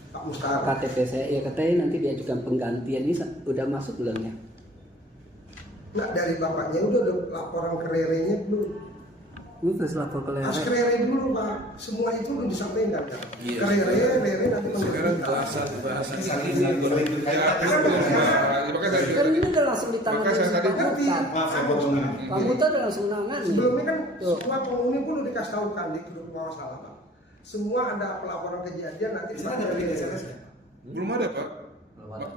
Pak Mustar. KTP saya, ya katanya nanti diajukan penggantian. Ini udah masuk belum ya? Nah dari bapaknya udah ada laporan ke RRE-nya belum? Ini terus lapor ke Harus Lere. ke Rere dulu Pak, semua itu belum disampaikan kan. Iya. Ke Rere nanti Sekarang bahasa Kan ini udah langsung ditangani Makanya saya tadi Pak Muhtar. Maaf saya potong. Pak Muhtar udah langsung nangani. Sebelumnya kan Tuh. semua penghuni pun udah dikasih tahu kan di grup masalah Pak. Semua ada pelaporan kejadian nanti Di sana ada berita SMS ya? Belum ada Pak.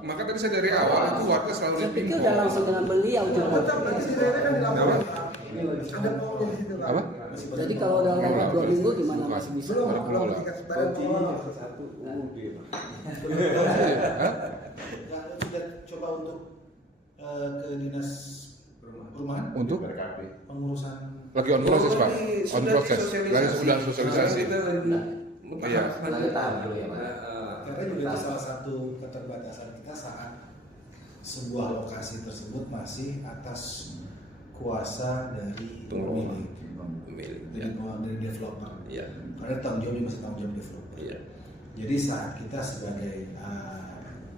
Maka tadi saya dari awal itu warga selalu Saya pikir dipingu. udah langsung dengan beliau juga. tetap nanti di Rere kan dilaporkan Pak. Ada pohonnya di situ Pak. Apa? Jadi kalau udah lewat 2 minggu gimana masih bisa? Belum Kalau belum pengelola. dikasih badan pengelola. Hah? Nggak, sudah coba untuk ke dinas perumahan Untuk pengurusan lagi on proses Pak, on proses, lagi sudah sosialisasi. Iya. Lagi tahap dulu ya Pak. karena juga itu salah satu keterbatasan kita saat sebuah lokasi tersebut masih atas kuasa dari pemilik, dari developer. Iya. Karena tanggung jawabnya masih tanggung jawab developer. Iya. Jadi saat kita sebagai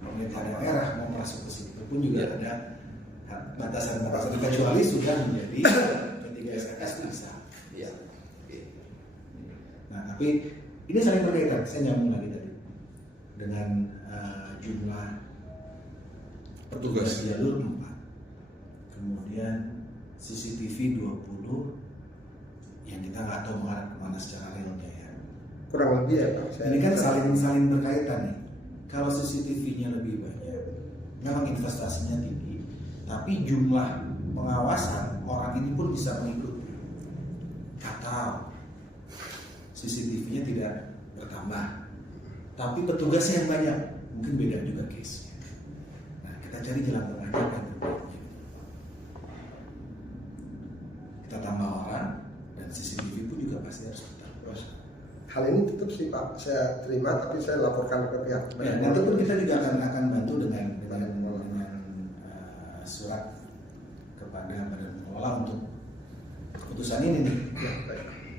pemerintah daerah mau masuk ke situ pun juga ada batasan-batasan kecuali sudah menjadi ketiga SKS bisa. Iya. Nah tapi ini saling berkaitan. Saya nyambung lagi tadi dengan jumlah petugas di jalur 4, kemudian CCTV 20 yang kita nggak tahu mengarah kemana secara realnya ya. Kurang lebih ya Pak. Ini kan saling berkaitan nih. Kalau CCTV-nya lebih banyak, memang investasinya tinggi, tapi jumlah pengawasan orang ini pun bisa mengikuti. Atau CCTV-nya tidak bertambah, tapi petugasnya yang banyak, mungkin beda juga case-nya. Nah, kita cari jalan tengahnya kan. Kita tambah orang dan CCTV pun juga pasti harus bertambah. Hal ini tetap sih Pak, saya terima tapi saya laporkan ke pihak. Ya, nanti pun kita juga akan bantu dengan surat kepada badan pengelola untuk keputusan ini nih.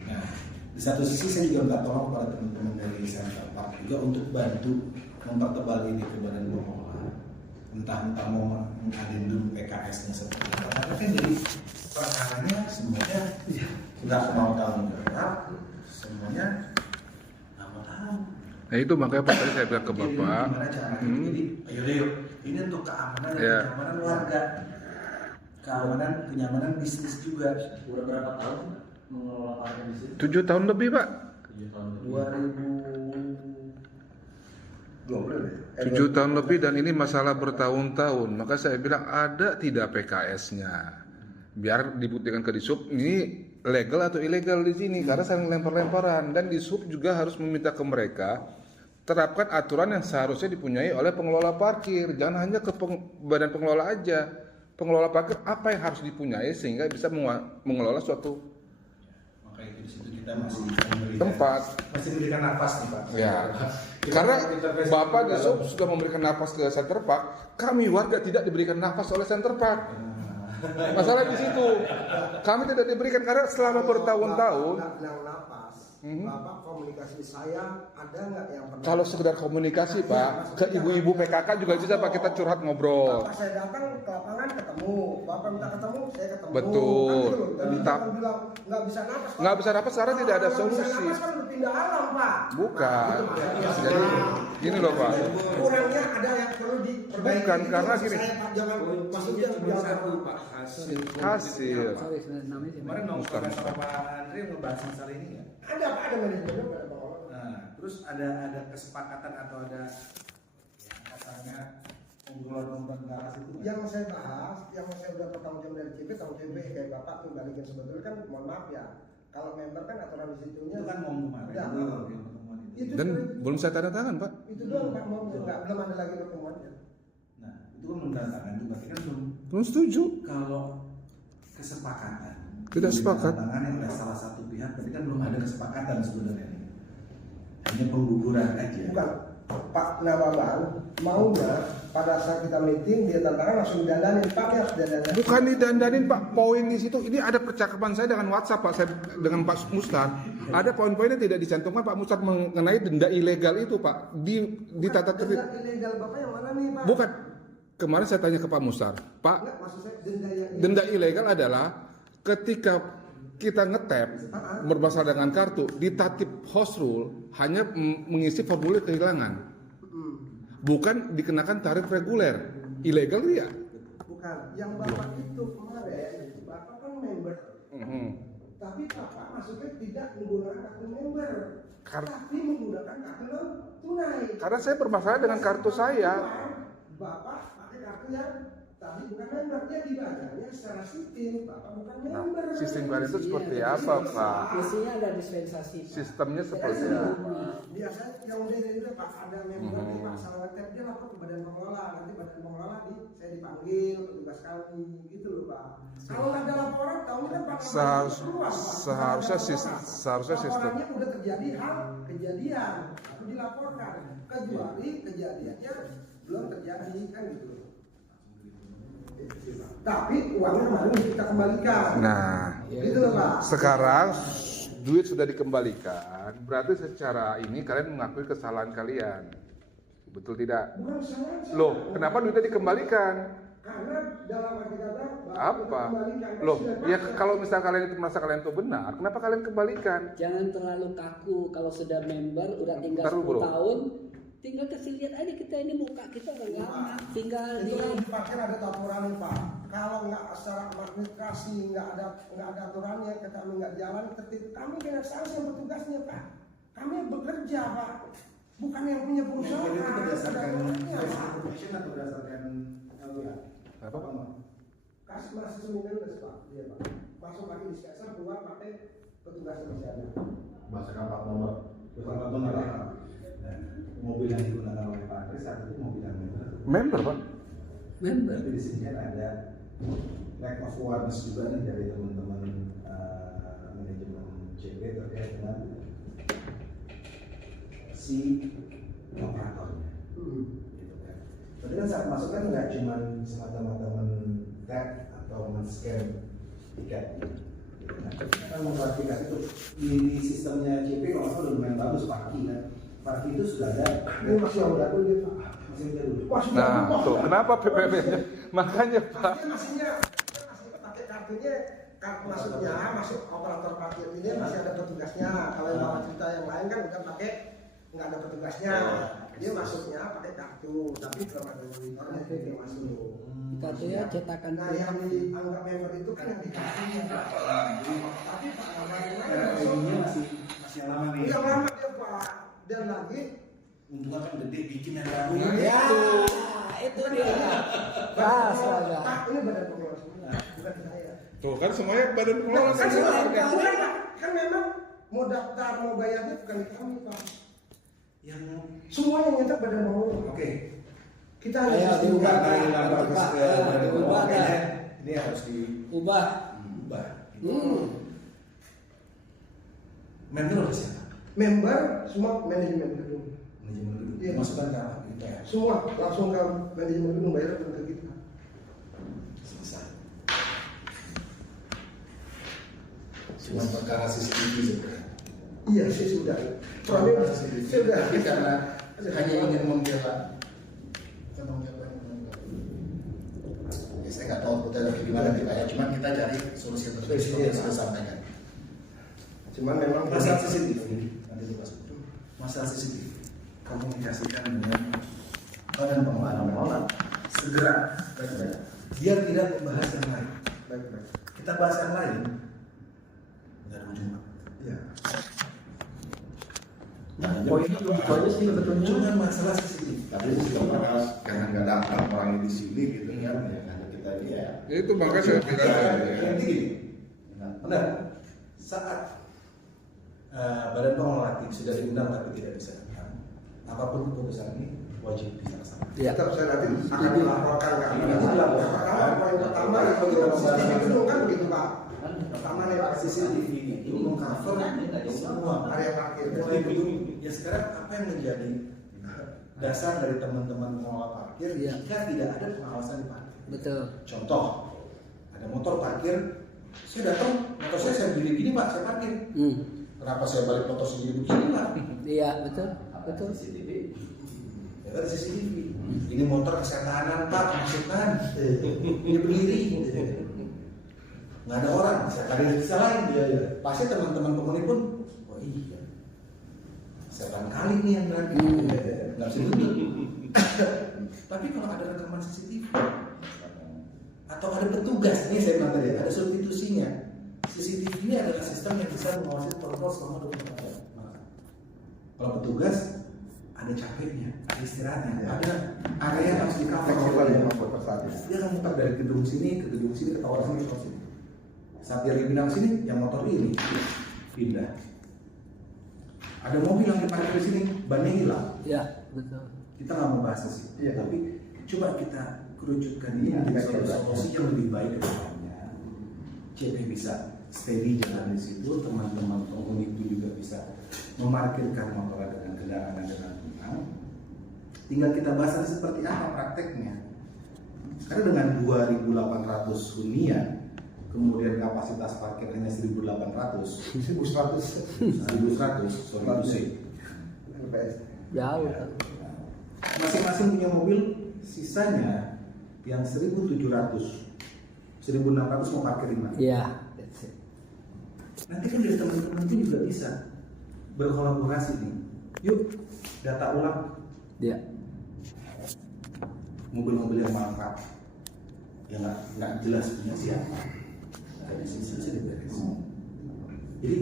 Nah, di satu sisi saya juga minta tolong kepada teman-teman dari Center Park juga untuk bantu mempertebal ini ke badan pengelola. Entah mau mengadendum PKS-nya seperti apa. Karena kan jadi perkaranya semuanya nggak mau tanggung jawab, semuanya nggak mau tahu. Nah itu makanya Pak tadi saya bilang ke Bapak. Gimana caranya? Jadi ayo deh yuk. Ini untuk keamanan dan Ya. kenyamanan warga, kenyamanan bisnis juga. Udah berapa tahun mengelola parkir di situ? 7 tahun lebih Pak. 7 tahun lebih dan ini masalah bertahun-tahun. Maka saya bilang ada tidak PKS-nya. Biar dibuktikan ke Disub ini legal atau ilegal di sini karena saling lempar-lemparan dan Disub juga harus meminta ke mereka terapkan aturan yang seharusnya dipunyai oleh pengelola parkir. Jangan hanya ke badan pengelola aja. Pengelola parkir apa yang harus dipunyai sehingga bisa mengelola suatu Maka itu di situ kita masih memberikan tempat. masih memberikan nafas nih Pak. Ya, Kita karena intervensi Bapak dalam- Disub sudah memberikan nafas ke Center Park, kami warga tidak diberikan nafas oleh Center Park. Masalah di situ, kami tidak diberikan karena selama bertahun-tahun. Nggak bilang napas, Bapak komunikasi saya ada nggak yang pernah? Kalau sekedar komunikasi Pak, ke ibu-ibu PKK juga bisa Pak kita curhat ngobrol. Bapak saya datang ke lapangan ketemu, Bapak minta ketemu, saya ketemu. Betul. Kan gitu loh. Tapi Tap- jangan bilang nggak bisa napas. Pak. Nggak bisa napas karena tidak ada Kalau nggak solusi. bisa napas kan udah pindah alam Pak. Bukan. Gitu, Jadi gini loh Pak. Kurangnya ada yang perlu diperbaiki. Bukan, Itu karena maksud gini. saya, Pak, jangan maksudnya jangan Pak hasil. Hasil. Sorry, namanya siapa? Kemarin ngobrol sama Pak Andre ngebahas masalah ini nggak? ada Pak, ada manajemennya ada Pak. Nah, terus ada kesepakatan atau ada ya, katanya obrolan ke arah situ nggak? Yang saya bahas, yang saya udah bertanggung jawab dari CP, tanggung jawab kayak Bapak tuh balikin sebetulnya kan mohon maaf ya. Kalau member kan aturan di situnya Itu kan mau kemarin Udah, itu, mau. yang pertemuan itu. Itu Dan tuh- belum saya tanda tangan Pak. itu doang Pak mau nggak belum ada lagi pertemuannya. Nah, itu kan mendatangkan itu berarti kan belum. Belum setuju. Kalau kesepakatan Tidak sepakat. ditandatangani oleh salah satu pihak, berarti kan belum ada kesepakatan sebenarnya. Hanya pengguguran aja. Bukan Pak Nawaban maunya pada saat kita meeting dia tantangan langsung dandanin Pak dia harus dandanin. Bukan didandanin Pak, poin di situ. Ini ada percakapan saya dengan WhatsApp Pak, saya dengan Pak Mustad. Ada poin-poinnya tidak dicantumkan Pak Mustad mengenai denda ilegal itu Pak. Di tata tertib. Denda ilegal Bapak yang mana nih Pak? Bukan. Kemarin saya tanya ke Pak Mustad, Pak, Enggak, maksud saya denda yang denda ilegal adalah ketika kita ngetap bermasalah dengan kartu, di tatip host rule hanya mengisi formulir kehilangan, bukan dikenakan tarif reguler, ilegal ya? Bukan, yang Bapak itu kemarin, Bapak kan member, tapi Bapak masuknya tidak menggunakan kartu member, tapi menggunakan kartu non tunai. Karena saya bermasalah dengan kartu saya. Bapak pakai kartu yang tadi bukan member, dia dibacanya secara sistem, Bapak bukan member. Sistem baru itu seperti apa, Pak? Mestinya ada dispensasi. Pak. Sistemnya seperti apa? Biasanya yang udah itu Pak ada member nih Pak salah ngetap, dia lapor ke badan pengelola, nanti badan pengelola saya dipanggil petugas kami gitu loh Pak. Kalau nggak ada laporan, tahunya kan Pak seharusnya sistem. laporannya udah terjadi hal kejadian, lalu dilaporkan, kecuali kejadiannya belum terjadi kan gitu. Tapi uangnya kemarin kita kembalikan. Nah, gitu loh Pak. sekarang duit sudah dikembalikan, berarti secara ini kalian mengakui kesalahan kalian, betul tidak? Bukan salah. Loh, kenapa duitnya dikembalikan? Karena dalam arti kata Apa? Loh, ya kalau misal kalian itu merasa kalian itu benar, kenapa kalian kembalikan? Jangan terlalu kaku. Kalau sudah member udah tinggal Ntar 10 bro. tahun, tinggal kasih lihat aja kita ini muka kita orang lama. Tinggal itu di kan di parkir ada aturannya Pak. Kalau nggak secara administrasi nggak ada aturannya, kami nggak jalan tertib. Kami dengan sanksi yang bertugasnya Pak. Kami bekerja Pak, bukan yang punya perusahaan. Itu berdasarkan Ada verification atau berdasarkan aturan? Apa, Pak? kasih masih seminus Pak, iya Pak. Masuk pakai dispenser, keluar pakai petugas masih ada. Berdasarkan plat nomor. Beberapa benar. Dan mobil yang digunakan oleh Pak Andri saat itu mobil yang member. Member, Pak. member. Tapi di sini kan ada lack of awareness juga nih dari teman-teman manajemen CP terkait dengan si operatornya. Gitu kan. Berarti kan saat masuk kan nggak cuma semata-mata men-tap atau men-scan tiket. Gitu kan. Kita memperhatikan itu di sistemnya CP kalau nggak salah lumayan bagus Parki kan. Parki itu sudah ada. Ini masih udah dulu Pak. Masih udah dulu. Nah, tuh kenapa PPP-nya? Makanya, Pak. Masih pakai kartunya, kartu masuknya masuk operator parkir ini masih ada petugasnya. Kalau yang bawa cerita yang lain kan bukan pakai nggak ada petugasnya. Dia masuknya pakai kartu, tapi kalau ada monitornya dia masuk. Kartunya cetakan. Nah yang dianggap member itu kan yang di kartunya. Tapi Pak Ini masih yang lama nih. yang lama dia Pak. Dan lagi Untungnya kan gede bikin yang baru. Ya, itu dia. Pas aja. Pak ini badan pengelola semua, bukan saya. Tuh kan semuanya badan pengelola Kan semua. bukan, Pak. Kan memang mau daftar mau bayarnya bukan di kami Pak. Yang Semua yang nyetak badan pengelola. oke. Kita hanya Ayo sistem diubah, kartu. Pak. Diubah, Pak. Ini harus diubah. Ubah. Member harus siapa? Member semua manajemen gedung. Manajemen dulu. Iya. Masukkan ke apa? Kita ya. Semua langsung ke manajemen gedung bayar ke kita. Selesai. Cuma perkara CCTV sebenarnya. Iya sih sudah. Soalnya sudah. Tapi karena hanya ingin membela. Ya, saya nggak tahu betul gimana kita ya. Cuma kita cari solusi yang terbaik seperti yang sudah sampaikan. Cuman memang Masalah CCTV nanti dibahas. Masalah CCTV komunikasikan dengan badan pengelola segera baik-baik. Biar tidak membahas yang lain. baik-baik. Kita bahas yang lain nggak ada ujung. Iya. Poinnya sih sebetulnya cuma masalah CCTV. Tapi juga bahas karena nggak datang orangnya di sini gitu kan, ya hanya kita dia. Itu makanya saya bilang Yang tinggi. Benar. Saat badan pengelola tim sudah diundang tapi tidak bisa datang, apapun keputusan ini wajib dilaksanakan. Iya. Tetap saya nanti akan dilaporkan ke kami. Nanti dilaporkan. Poin pertama itu kita CCTV gedung kan begitu Pak. Pertama nih Pak CCTV itu mengcover semua area parkir. mulai gedung. Ya sekarang apa yang menjadi dasar dari teman-teman pengelola parkir Iya. jika tidak ada pengawasan di parkir? Betul. Contoh, ada motor parkir, saya datang, motor saya beli gini Pak, saya parkir. Kenapa saya balik motor sendiri begini Pak? Iya, betul. Betul. Ya kan CCTV. Ini motor kesehatan Pak, masukkan. Ini berdiri. nggak ada orang, siapa ada yang disalahin dia ya. Pasti teman-teman penghuni pun, oh iya, setan kali nih yang berani, nggak bisa duduk. Tapi kalau ada rekaman CCTV atau ada petugas, nih saya bilang tadi, ada substitusinya. CCTV ini adalah sistem yang bisa mengawasi protokol selama 24 jam. Kalau petugas ada capeknya, ada istirahatnya, ada area yang harus di-cover. Dia akan muter dari gedung sini ke gedung sini, ke tower sini, ke tower sini. Saat dia pindah sini, yang motor ini pindah. Ada mobil yang diparkir di sini, bannya hilang. Ya, betul. Kita nggak mau bahas sih, tapi coba kita kerucutkan ini menjadi solusi yang lebih baik ke depannya. CP bisa steady jalan di situ, teman-teman penghuni itu juga bisa memarkirkan motor dengan kendaraan dengan tenang. Tinggal kita bahas nanti seperti apa prakteknya. Karena dengan 2.800 hunian, kemudian kapasitas parkir hanya 1.800, 1.100, solusi. Jauh. Masing-masing punya mobil, sisanya yang 1.700, 1.600 mau parkir di mana? Iya. Nanti kan dari teman-teman itu juga bisa berkolaborasi nih. Yuk, data ulang Iya. mobil-mobil yang mangkrak, yang nggak jelas punya siapa. Dari sisi sudah beres. Jadi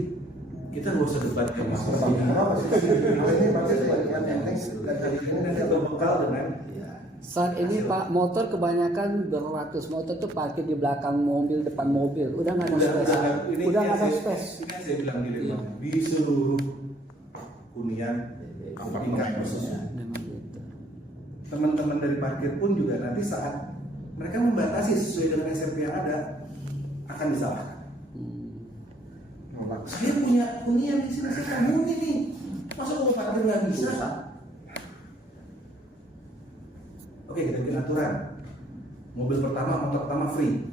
kita nggak usah debatkan masalah ini pasti sebagian enteng dan hari ini nanti berbekal dengan Saat ini Pak, motor kebanyakan beratus motor tuh parkir di belakang mobil, depan mobil. Udah nggak ada space. Udah nggak ada space. Ini yang saya bilang di depan di seluruh hunian tingkat khususnya. Teman-teman dari parkir pun juga nanti saat mereka membatasi sesuai dengan SRP yang ada akan disalahkan. Saya punya hunian di sini, saya penghuni nih. Masa mau parkir nggak bisa? Oke, kita bikin aturan. Mobil pertama, motor pertama free.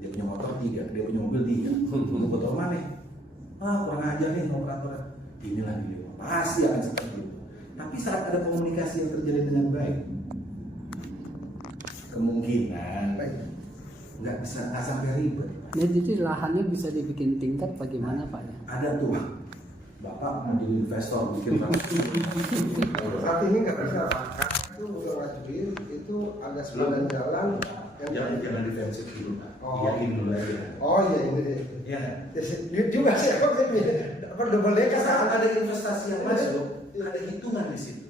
Dia punya motor 3, dia punya mobil 3. Untuk motor mana? Kurang ajar nih mau peraturan. Inilah dia. Pasti akan seperti itu. Tapi saat ada komunikasi yang terjadi dengan baik, kemungkinan nggak sampai ribet. Nah, jadi lahannya bisa dibikin tingkat bagaimana Pak ya? Ada tuh, Bapak mau jadi investor bikin Saat ini nggak bisa Pak. Itu udah ngajuin, itu ada 9 jalan yang jangan defensif dulu. Oh. Iyain dulu aja. Oh iya ini deh. Iya. Dia juga sih apa udah boleh kan Saat ada investasi yang masuk, ada hitungan di situ.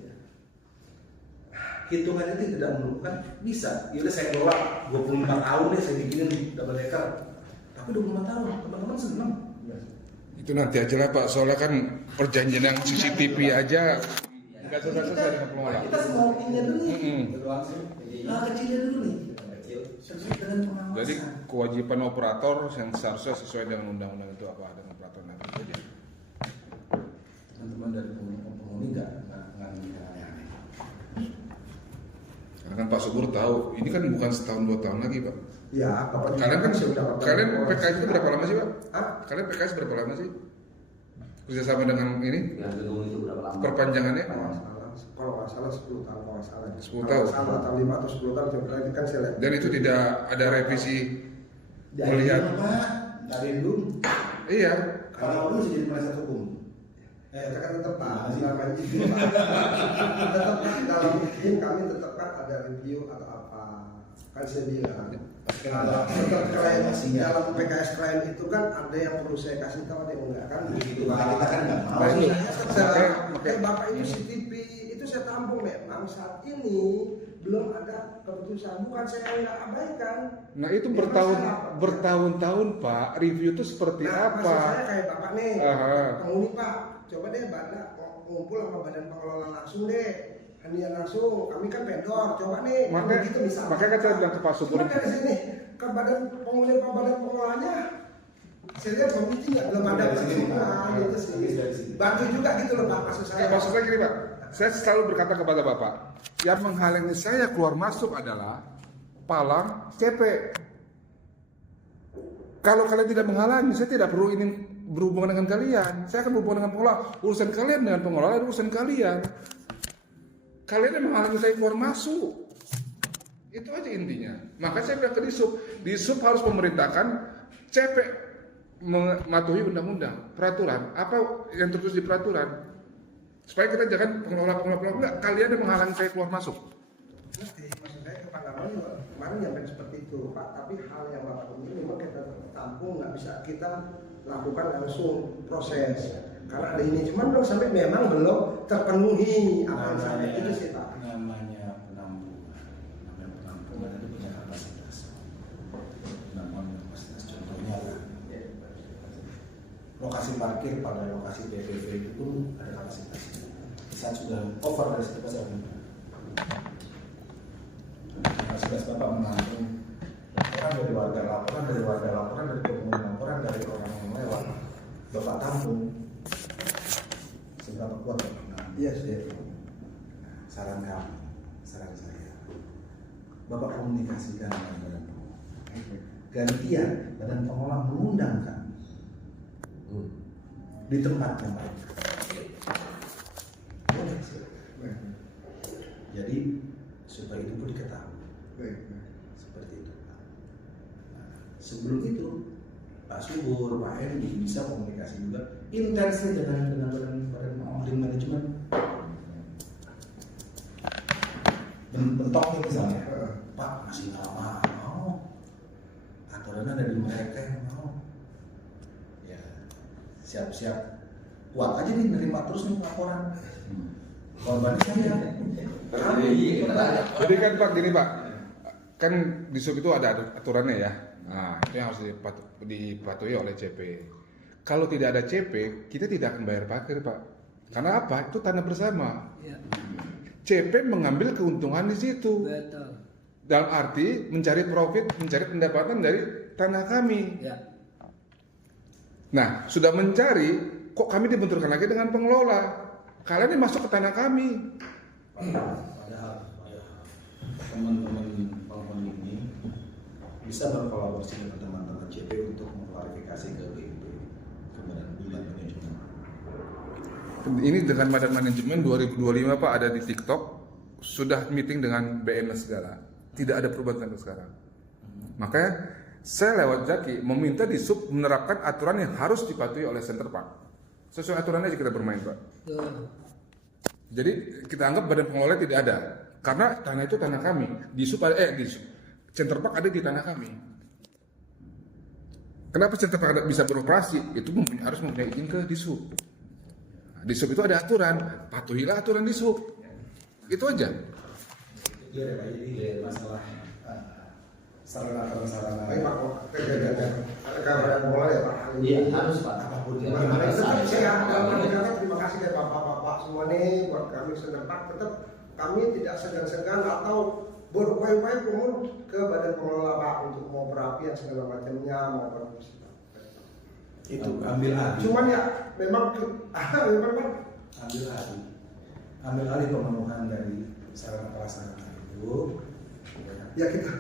Hitungan itu tidak melupakan bisa. Ini saya kelola 25 tahun deh saya bikinin double decker. Tapi 25 tahun teman-teman senang. Itu nanti aja lah Pak, soalnya kan perjanjian yang CCTV aja nggak selesai dengan pengelola. Kita semua intinya dulu nih. Kecilnya dulu nih. Sesuai dengan pengawasan. Jadi kewajiban operator yang seharusnya sesuai dengan undang-undang itu apa dengan peraturan nanti aja. Teman-teman dari penghuni nggak aneh-aneh. Karena kan Pak Subur tahu, ini kan bukan setahun 2 tahun lagi Pak. ya Kalian kan kalian PKS itu berapa lama sih Pak? Hah? Kalian PKS berapa lama sih? Kerjasama dengan ini? Yang gedung itu berapa lama? Perpanjangannya? Kalau nggak salah 10 tahun kalau nggak salah 10 tahun. kalau atau 5 atau 10 tahun coba kan saya lihat Dan itu tidak ada revisi melihat. Pak, dari dulu. Iya. Kalau dulu bisa jadi penasihat hukum. kan tetap Pak namanya izin Pak tetap dalam izin kami tetapkan ada review atau apa kan saya bilang tetap klien dalam PKS klien itu kan ada yang perlu saya kasih tahu ada yang enggak kan Begitu Pak, kita kan nggak mau. Kayak Bapak itu CCTV itu saya tampung memang saat ini belum ada keputusan bukan saya nggak abaikan. Nah itu Memang bertahun-tahun Pak, review itu seperti Nah, apa? maksud saya kayak Bapak nih, Aha. penghuni Pak, coba deh ngumpul sama badan pengelola langsung deh, hadiah langsung, kami kan vendor, coba nih, gitu misalnya. Makanya kan saya bilang ke Pak Subur. Cuma dari sini ke badan penghuni apa badan pengelolanya, saya lihat komisi belum ada pertemuan gitu sih. Bantu juga gitu loh Pak, maksud saya. Maksud saya gini Pak, saya selalu berkata kepada Bapak, yang menghalangi saya keluar masuk adalah palang CP. Kalau kalian tidak menghalangi, saya tidak perlu ingin berhubungan dengan kalian. Saya akan berhubungan dengan pengelola. Urusan kalian dengan pengelola, urusan kalian. Kalian yang menghalangi saya keluar masuk. Itu aja intinya. Maka saya bilang ke di sub harus memerintahkan CP mematuhi undang-undang, peraturan. Apa yang tertulis di peraturan? Supaya kita jangan pengelola enggak, kalian yang menghalangi saya keluar masuk. Ngerti, maksud saya ke Pak Gamal juga kemarin nyampe seperti itu Pak, tapi hal yang Bapak ini memang kita tampung, nggak bisa kita lakukan langsung proses karena ada ini, cuman belum sampai memang belum terpenuhi apa yang sampai itu sih Pak. Namanya penampungan itu punya kapasitas. Penampungan kapasitas contohnya lah. Lokasi parkir pada lokasi PPP itu pun ada kapasitasnya. Saat sudah over dari situ pasti akan kapasitas Bapak menampung laporan dari penghuni laporan dari orang yang lewat. Bapak tampung seberapa kuat Bapak menampung? Iya sih. Saran saya, Bapak komunikasikan dengan badan pengelola. Gantian badan pengelola mengundang kami di tempatnya mereka. Jadi supaya itu pun diketahui. Seperti itu. Nah, sebelum itu Pak Subur, Pak Hendi bisa komunikasi juga intensif dengan badan manajemen. Bentok misalnya, Pak masih nggak mau, aturannya dari mereka yang mau. Ya siap-siap, kuat aja nih nerima terus nih laporan. Korbannya saya. Jadi kan Pak gini Pak, kan di sub itu ada aturannya ya. Nah itu yang harus dipatuhi oleh CP. Kalau tidak ada CP, kita tidak akan bayar parkir Pak. Karena apa? Itu tanah bersama. Ya. CP mengambil keuntungan di situ. Betul. Dalam arti mencari profit, mencari pendapatan dari tanah kami. Ya. Nah, sudah mencari, kok kami dibenturkan lagi dengan pengelola? Kalian ini masuk ke tanah kami. Padahal teman-teman penghuni ini bisa berkolaborasi dengan teman-teman CP untuk mengklarifikasi ke BIP, ke Badan Manajemen. Ini dengan badan manajemen 2025 Pak ada di TikTok, sudah meeting dengan BNS segala, tidak ada perubahan sampai sekarang. Makanya saya lewat Zaki meminta di sub menerapkan aturan yang harus dipatuhi oleh Center Park. Sesuai aturannya aja kita bermain Pak. Jadi kita anggap badan pengelola tidak ada, karena tanah itu tanah kami. Di sub ada, di Center Park ada di tanah kami. Kenapa Center Park bisa beroperasi? Itu harus mempunyai izin ke di sub. Di sub itu ada aturan, patuhilah aturan di sub. Itu aja. Itu ya Pak, jadi masalah sarana-sarana. Baik Pak, ada bola ya Pak. Iya harus Pak. Apapun Ya, Tetap harus. saya terima kasih dari bapak-bapak semua nih buat kami setempat. Tetap kami tidak segan-segan atau berupaya-upaya ke badan pengelola Pak untuk mau perapian segala macamnya mau berfungsi. Itu ambil alih. Cuman ya memang ambil alih pemenuhan dari sarana prasarana itu. ya kita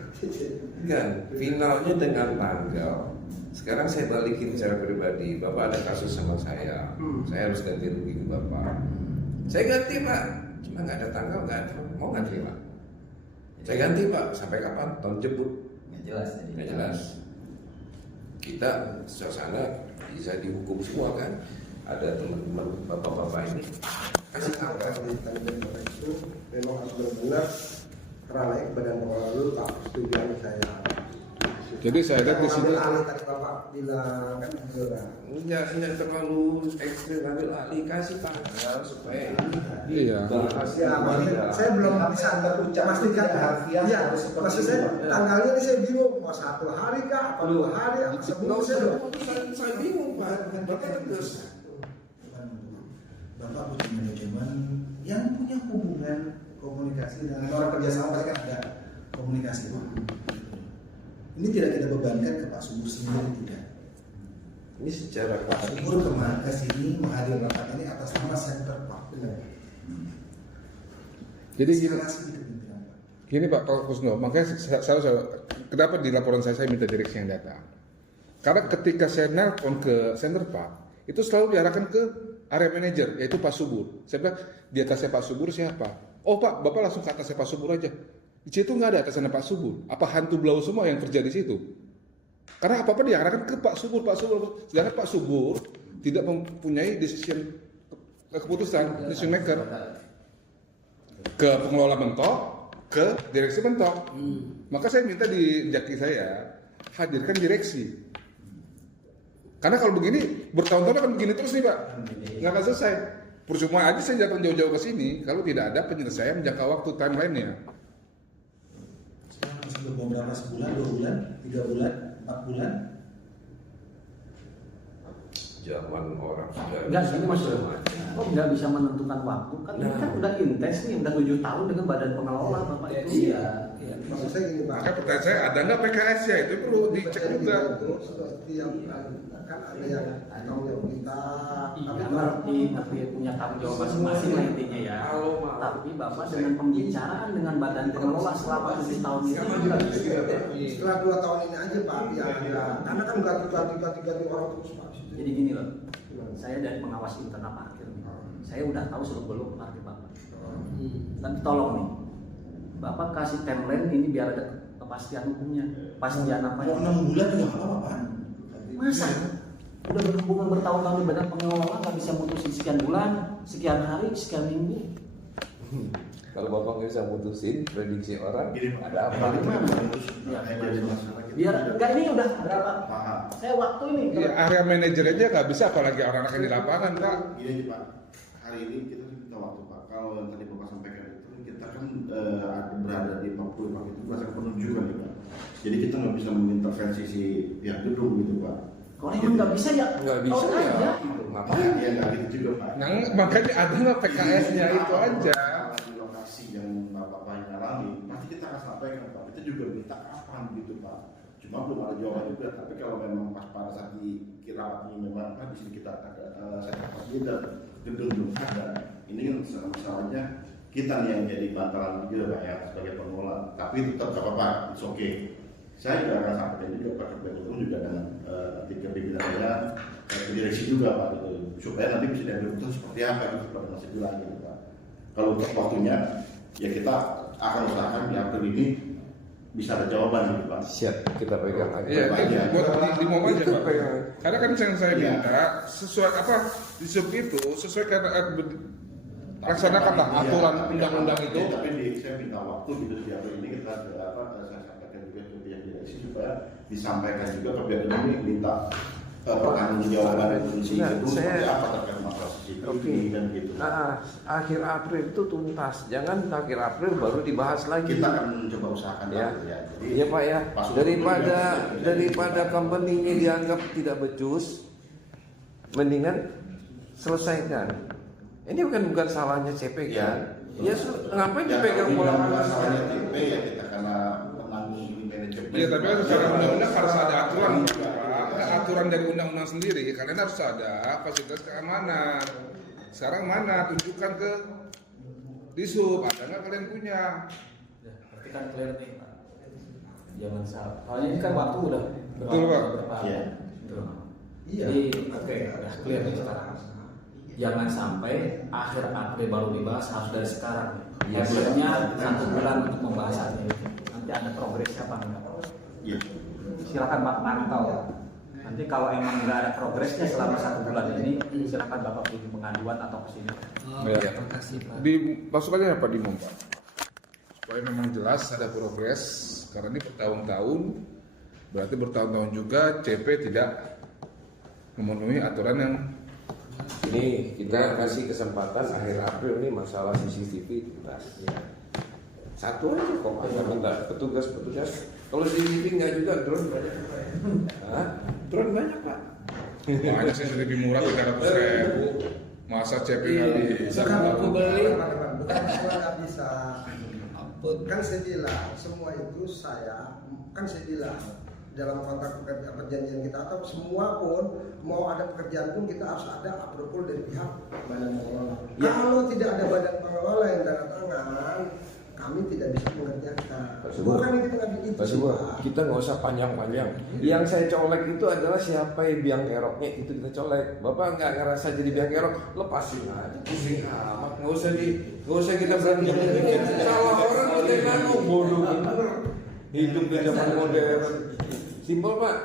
Kan, finalnya dengan tanggal. Sekarang saya balikin secara pribadi. Bapak ada kasus sama saya. Saya harus ganti rugi ke Bapak. Saya ganti Pak. Cuma nggak ada tanggal, nggak ada. Mau nggak terima? Saya ganti Pak. Sampai kapan? Tahun jebut. Nggak jelas. Jadi. Nggak jelas. Kita suasana bisa dihukum semua kan. Ada teman-teman bapak-bapak ini kasih tahu kan. itu memang harus benar-benar naik badan pengelola dulu Pak. Setujuan saya. Jadi saya lihat di sini. Ambil alih tadi Bapak bilang kan gitu kan. Enggak terlalu ekstrim, ambil alih kasih tanggal supaya ini Iya. bahas Ya, maksudnya saya belum bisa memastikan harfiah ya, harus seperti maksud itu, saya Pak. tanggalnya ini saya bingung mau 1 hari kah apa 2 hari apa Nggak sebelum usah saya saya bingung Pak. Bapak tegas. Bapak butuh manajemen yang punya hubungan komunikasi dengan orang kerjasama pasti kan ada komunikasi Pak. Ini tidak kita bebankan ke Pak Subur sendiri tidak. Ini secara Pak Subur kemarin ke sini menghadiri rapat ini atas nama Center Park. Jadi gini, Eskalasi itu pimpinan Pak. gini Pak Kusno, makanya kenapa di laporan saya minta direksi yang datang. Karena ketika saya nelpon ke Center Park, itu selalu diarahkan ke area manager, yaitu Pak Subur. Saya bilang, di atasnya Pak Subur siapa? Oh Pak, Bapak langsung ke atasnya Pak Subur aja. Di situ nggak ada atasannya Pak Subur. Apa hantu blau semua yang kerja di situ? Karena apa-apa diarahkan ke Pak Subur. Sedangkan Pak Subur tidak mempunyai keputusan, decision maker. Ke pengelola mentok, ke direksi mentok. Maka saya minta di Jaki saya hadirkan direksi. Karena kalau begini bertahun-tahun akan begini terus nih Pak, nggak akan selesai. Percuma aja saya datang jauh-jauh ke sini kalau tidak ada penyelesaian jangka waktu timeline-nya. Sekarang masih beberapa sebulan, 2 bulan, 3 bulan, 4 bulan. Zaman orang sudah. Enggak, ini maksudnya kok nggak bisa menentukan waktu kan? Ini kan udah intens nih, udah 7 tahun dengan badan pengelola Bapak itu. Iya. Maksud saya gini Pak. Maka pertanyaan saya, ada nggak PKS ya? Itu perlu dicek juga. Itu setiap kan ada yang tanggung jawab kita. Iya, ngerti punya tanggung jawab masing-masing lah intinya ya. Tapi Bapak dengan pembicaraan dengan badan pengelola selama 7 tahun itu juga Setelah 2 tahun ini aja Pak, biar ada. Karena kan ganti orang terus Pak. jadi gini loh. Saya dari pengawas internal parkir nih. Saya udah tahu seluk-beluk parkir Bapak. Tapi tolong nih, Bapak kasih timeline ini biar ada kepastian hukumnya. Pastian apa ya? Mau 6 bulan juga nggak apa-apa Pak. Masa? Udah berhubungan bertahun-tahun di badan pengelola nggak bisa mutusin sekian bulan, sekian hari, sekian minggu. Kalau Bapak nggak bisa mutusin prediksi orang, Gini, Pak. ada apa? Ya, biar enggak ini udah berapa? Saya waktu ini. Ya, area manajer aja nggak bisa, apalagi orang-orang yang di lapangan Pak. Gini aja Pak, hari ini kita minta waktu Pak. Kalau yang tadi Bapak sampaikan itu, kita kan berada di Papua Pak, itu berdasarkan penunjukan ya Pak. Jadi kita nggak bisa mengintervensi si pihak gedung gitu Pak. Kalau emang nggak bisa ya? Nggak bisa tolong ya. aja. Makanya ya nggak gitu juga Pak. Nah, makanya ada nggak PKS-nya itu aja. Kalau di lokasi yang Bapak alami, nanti kita akan sampaikan Pak. Kita juga minta kapan gitu Pak. Cuma belum ada jawaban juga. Tapi kalau memang pas pada saat dikira ini memang di sini kita saya dapat beda gedung belum ada. Ini kan masalahnya kita nih yang jadi bantalan juga Pak ya sebagai pengelola. Tapi tetap nggak apa-apa, it's okay. Saya juga akan sampaikan juga Pak Ketua Gedung juga dengan tiga pimpinannya ke direksi juga Pak gitu, supaya nanti bisa diambil keputusan seperti apa gitu pada masa bilang gitu Pak. Kalau untuk waktunya ya kita akan usahakan di April ini bisa ada jawaban gitu Pak. Siap, kita pegang lagi. Iya, Pak, itu ya. buat di mau aja Itu Pak. pegang. Karena kan yang saya Iya. minta sesuai apa di sub itu sesuai karena laksanakanlah Iya, aturan tapi- undang-undang itu. Tapi saya minta waktu gitu di April ini kita saya sampaikan juga ke pihak direksi supaya disampaikan juga ke pihak ini minta pertanggungjawaban fungsi Enggak, itu saya- seperti apa terkait masalah CCTV Oke. dan gitu. Nah, akhir April itu tuntas. Jangan akhir April baru dibahas lagi. Kita akan mencoba usahakan Ya. Pak, ya. Jadi Iya Pak ya. Pak Sugeng Daripada company-nya dianggap tidak becus, mendingan selesaikan. Ini bukan salahnya CP kan? Ya, ngapain dipegang bola masalahnya TP ya kita karena menanggung ini manajemen. Iya, tapi kan secara undang-undang harus ada aturan Pak. Ada aturan dari undang-undang sendiri. Kalian harus ada fasilitas keamanan. Sekarang mana? Tunjukkan ke Disub. Ada nggak kalian punya? Berarti kan clear nih Pak. Jangan salah. Soalnya ini kan waktu udah Betul, Pak. Iya. Iya. Jadi oke, udah clear nih sekarang. Jangan sampai akhir April baru dibahas, harus dari sekarang. Biasanya 1 bulan untuk pembahasannya itu. Nanti ada progresnya apa enggak? Iya. Silakan Pak mantau. Nanti kalau emang nggak ada progresnya selama 1 bulan ini, silakan Bapak bikin pengaduan atau kesini. Ya. Terima kasih Pak. Dimasukannya apa di Pak? Supaya memang jelas ada progres. Karena ini bertahun-tahun, berarti bertahun-tahun juga CP tidak memenuhi aturan yang Ini kita kasih kesempatan akhir April nih masalah CCTV tuntas. Satu aja kok bentar petugas. Kalau CCTV nggak juga drone banyak. Hah? Drone banyak Pak. makanya sih lebih murah 300.000. Masa CP nggak bisa? Kalau aku beli, Nggak bisa. Kan saya bilang semua itu saya bilang dalam kontrak perjanjian kita atau semua pun mau ada pekerjaan pun kita harus ada approval dari pihak badan pengelola. Ya. Kalau tidak ada badan pengelola yang tanda tangan, kami tidak bisa mengerjakan. Pak Subur, Bukan kita nggak begitu. Pak Subur, kita nggak usah panjang-panjang. Yang saya colek itu adalah siapa yang biang keroknya itu kita colek. Bapak nggak ngerasa jadi biang kerok, lepasin aja, pusing amat. Nggak usah kita berantem. Salah orang kita nano bodoh bener. Hidup di zaman modern. Simpel Pak.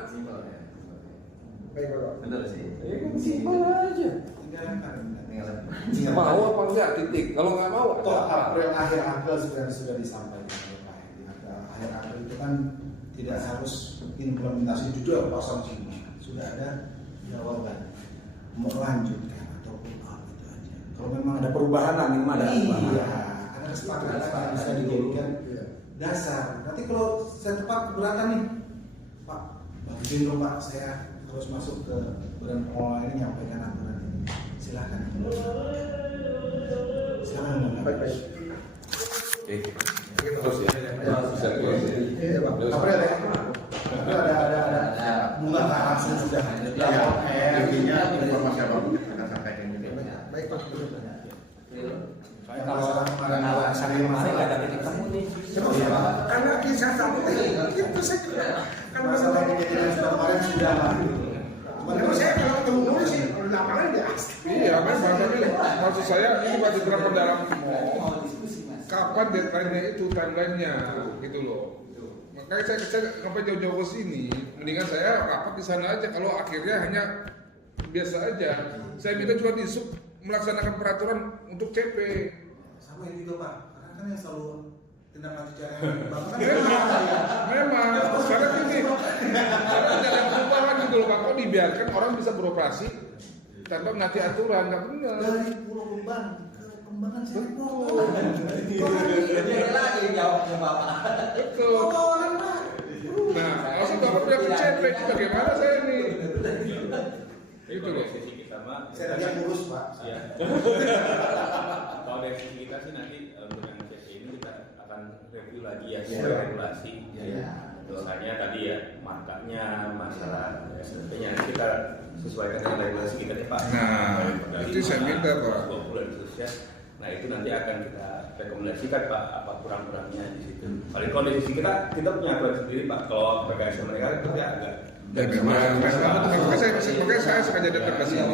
Baik, Pak. Bener sih. Ya kan simpel aja. Mau apa enggak titik. Kalau nggak mau Toh apa? akhir April sebenarnya sudah disampaikan oleh Pak Hedi. Akhir April itu kan tidak harus implementasi judul pasal sini. Sudah ada jawaban mau lanjutkan ataupun apa itu aja. Kalau memang ada perubahan lah, memang ada perubahan. Iya, ada kesepakatan yang bisa dijadikan dasar. Nanti kalau saya tepat keberatan nih, Pak, bantuin dong Pak, saya harus masuk ke badan pengelola ini nyampaikan aturan ini. Silakan. Silakan. Baik. Oke. Terus ya. Bisa terus ya. Iya, Pak. April ya. April ada bunga langsung sudah. Ya, intinya informasi apa kita akan sampaikan juga. Baik, Pak. Kalau hari kemarin nggak ada titik temu nih. Karena kisah satu itu saya kira. Kan Masalah kejadian kemarin sudah lah. Kalau saya kalau ketemu dulu sih, kalau di lapangan dia Iya, memang tapi maksud saya ini baru diterapkan dalam kapan deadline-nya itu, timeline-nya gitu loh. Makanya saya sampai jauh-jauh ke sini, mendingan saya rapat di sana aja. Kalau akhirnya hanya biasa aja, saya minta juga di sub melaksanakan peraturan untuk CP. Sama ini juga Pak, karena kan yang selalu tindak lanjut jalan Memang, karena gini, karena jalan perubahan gitu loh, Pak. Kok dibiarkan orang bisa beroperasi tanpa mengerti aturan, nggak benar. dari Pulau Kembang ke Kembangan Betul. Dia lagi jawabnya Bapak. Betul. Nah, maksud Bapak udah ke CP, bagaimana saya ini? Itu loh. Sisi kita mah. Saya lihat mulus Pak. Iya. Kalau dari sisi kita sih nanti dengan CP ini kita akan review lagi ya sesuai regulasi. Misalnya tadi ya markanya, masalah SPP-nya kita sesuaikan dengan regulasi kita nih Pak. Nah, itu saya minta Pak. 20 dan seterusnya. Nah itu nanti akan kita rekomendasikan Pak apa kurang-kurangnya di situ. Paling kalau dari sisi kita punya aturan sendiri Pak. Kalau PKS mereka itu ya agak. Dan memang, makanya saya sengaja datang ke sini.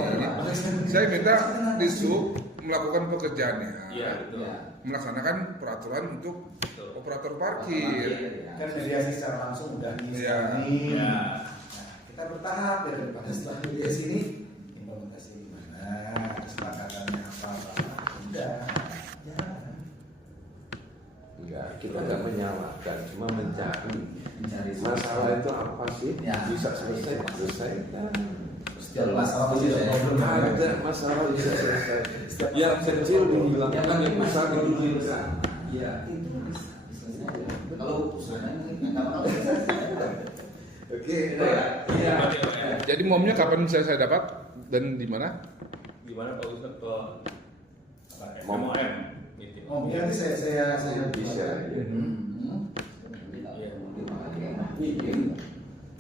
Saya minta di sub melakukan pekerjaannya, Iya betul. melaksanakan peraturan untuk operator parkir. Kan mediasi secara langsung udah di Iya. sini. Ya. Kita bertahap ya daripada setelah mediasi ini implementasi gimana, kesepakatannya apa. Udah. Ya. Enggak, kita nggak menyalahkan, cuma mencari masalah itu apa sih? Bisa selesaikan. Setiap masalah pasti ada problem. Ada masalah bisa selesai. Yang kecil dihilangkan, yang besar dihilangkan. Iya. Kalau Oke. Iya. Jadi momnya kapan saya dapat dan di mana? Gimana Pak Ustadz kalau Mom. MOM gitu. Oh, nanti saya Bisa.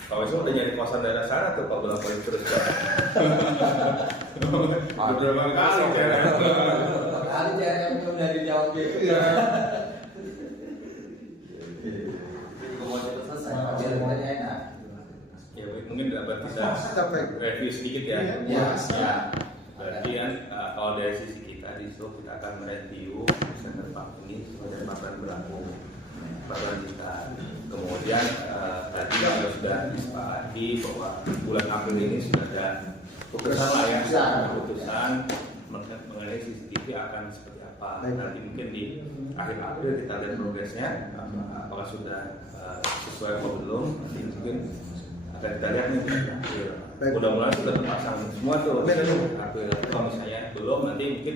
Pak Wisnu udah nyari kosan daerah sana tuh Pak bolak balik terus Pak. Beberapa kali kali yang belum dari jawab gitu. Iya. Mau cepat selesai. Biar mulai enak. Ya mungkin dapat kita Capek. review sedikit ya. Iya. Ya. Berarti kan kalau dari sisi kita di situ kita akan mereview Center Park ini sesuai dengan peraturan berlaku peraturan kita. Kemudian tadi juga sudah disepakati bahwa bulan April ini sudah ada keputusan lah ya, keputusan mengenai CCTV akan seperti apa. Nanti mungkin di akhir April kita lihat progresnya, apakah sudah sesuai atau belum. Nanti mungkin akan kita lihat nih. Mudah-mudahan sudah terpasang semua tuh. April. Kalau misalnya belum, nanti mungkin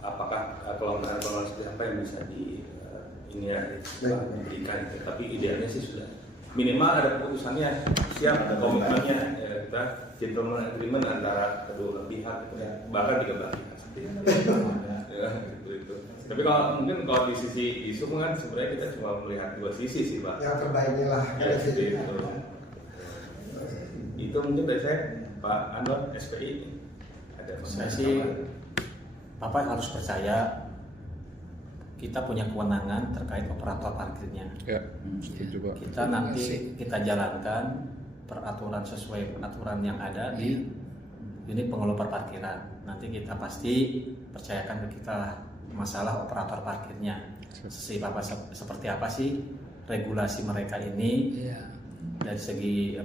apakah kelonggaran seperti apa yang bisa ini ya diberikan, tapi idealnya sih sudah minimal ada keputusannya, siap ada komitmennya, kita gentleman agreement antara kedua pihak, bahkan tiga belah pihak seperti itu. Ya, itu. Tapi kalau mungkin kalau di sisi isu kan sebenarnya kita cuma melihat dua sisi sih Pak. Yang terbaiknya lah. Ya, itu mungkin dari saya Pak Anwar SPI ada Saya sih Bapak harus percaya kita punya kewenangan terkait operator parkirnya. Ya, setuju Pak. Kita nanti kita jalankan peraturan sesuai peraturan yang ada di unit pengelola parkiran. Nanti kita pasti percayakan ke kita masalah operator parkirnya. Seperti apa sih regulasi mereka ini dari segi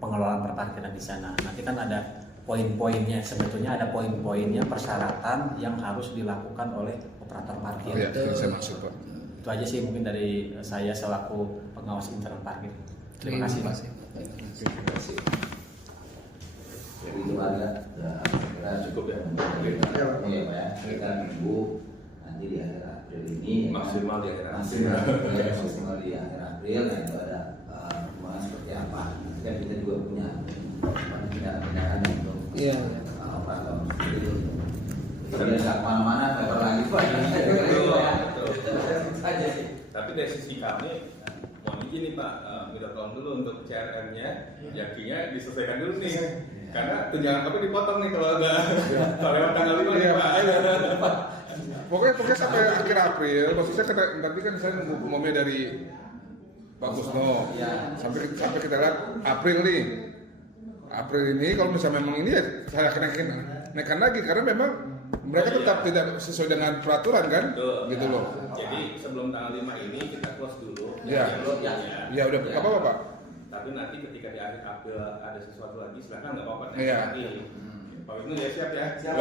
pengelolaan perparkiran di sana. Nanti kan ada poin-poinnya, sebetulnya ada poin-poinnya persyaratan yang harus dilakukan oleh operator parkir. Ya, saya masuk Pak. Itu aja sih mungkin dari saya selaku pengawas internal parkir. Terima kasih Pak. Terima kasih. Jadi itu ada kira cukup ya. Iya Pak ya. Kita tunggu nanti di akhir April ini Maksimal di akhir maksimal di akhir April. Nah itu ada perkembangan seperti apa. Kan kita juga punya tindakan untuk operator itu. Jadi nggak kemana-mana, lebar lagi Pak. Tapi dari sisi kami, mohon izin nih Pak, minta tolong dulu untuk CRM-nya, yakinnya diselesaikan dulu nih. Karena tunjangan kami dipotong nih kalau lewat tanggal 5 nih Pak. Pokoknya sampai akhir April, maksudnya nanti kan saya nunggu pengumumannya dari Pak Kusno. Sampai kita lihat April nih. April ini kalau misalnya memang ini ya saya naikkan lagi karena memang mereka tetap tidak sesuai dengan peraturan kan. Betul. Gitu loh. Jadi sebelum tanggal 5 ini kita close dulu. Ya udah apa-apa Pak. Tapi nanti ketika di akhir April ada sesuatu lagi silakan nggak apa-apa. Iya. Pak Wisnu ya siap ya. Siap.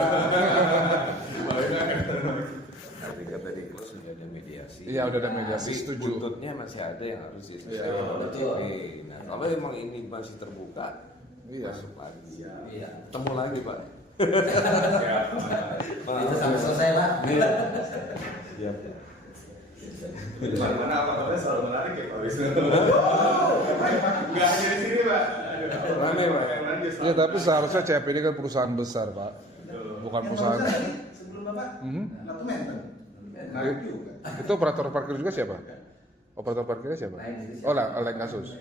Tapi kan tadi close sudah ada mediasi. Iya udah ada mediasi, Tapi setuju. buntutnya masih ada yang harus diselesaikan. Iya, betul. Nah, kalau memang ini masih terbuka, masuk lagi. Iya. Ketemu lagi Pak. Siap. Itu sampai selesai Pak. Siap. Mana apa-apa selalu menarik ya Pak Wisnu. Nggak hanya di sini Pak. Rame Pak. Ya tapi seharusnya CP ini kan perusahaan besar Pak, bukan perusahaan. Sebelum Bapak, Ratu Nah, itu operator parkir juga siapa? Operator parkirnya siapa? Oh lah, lain kasus.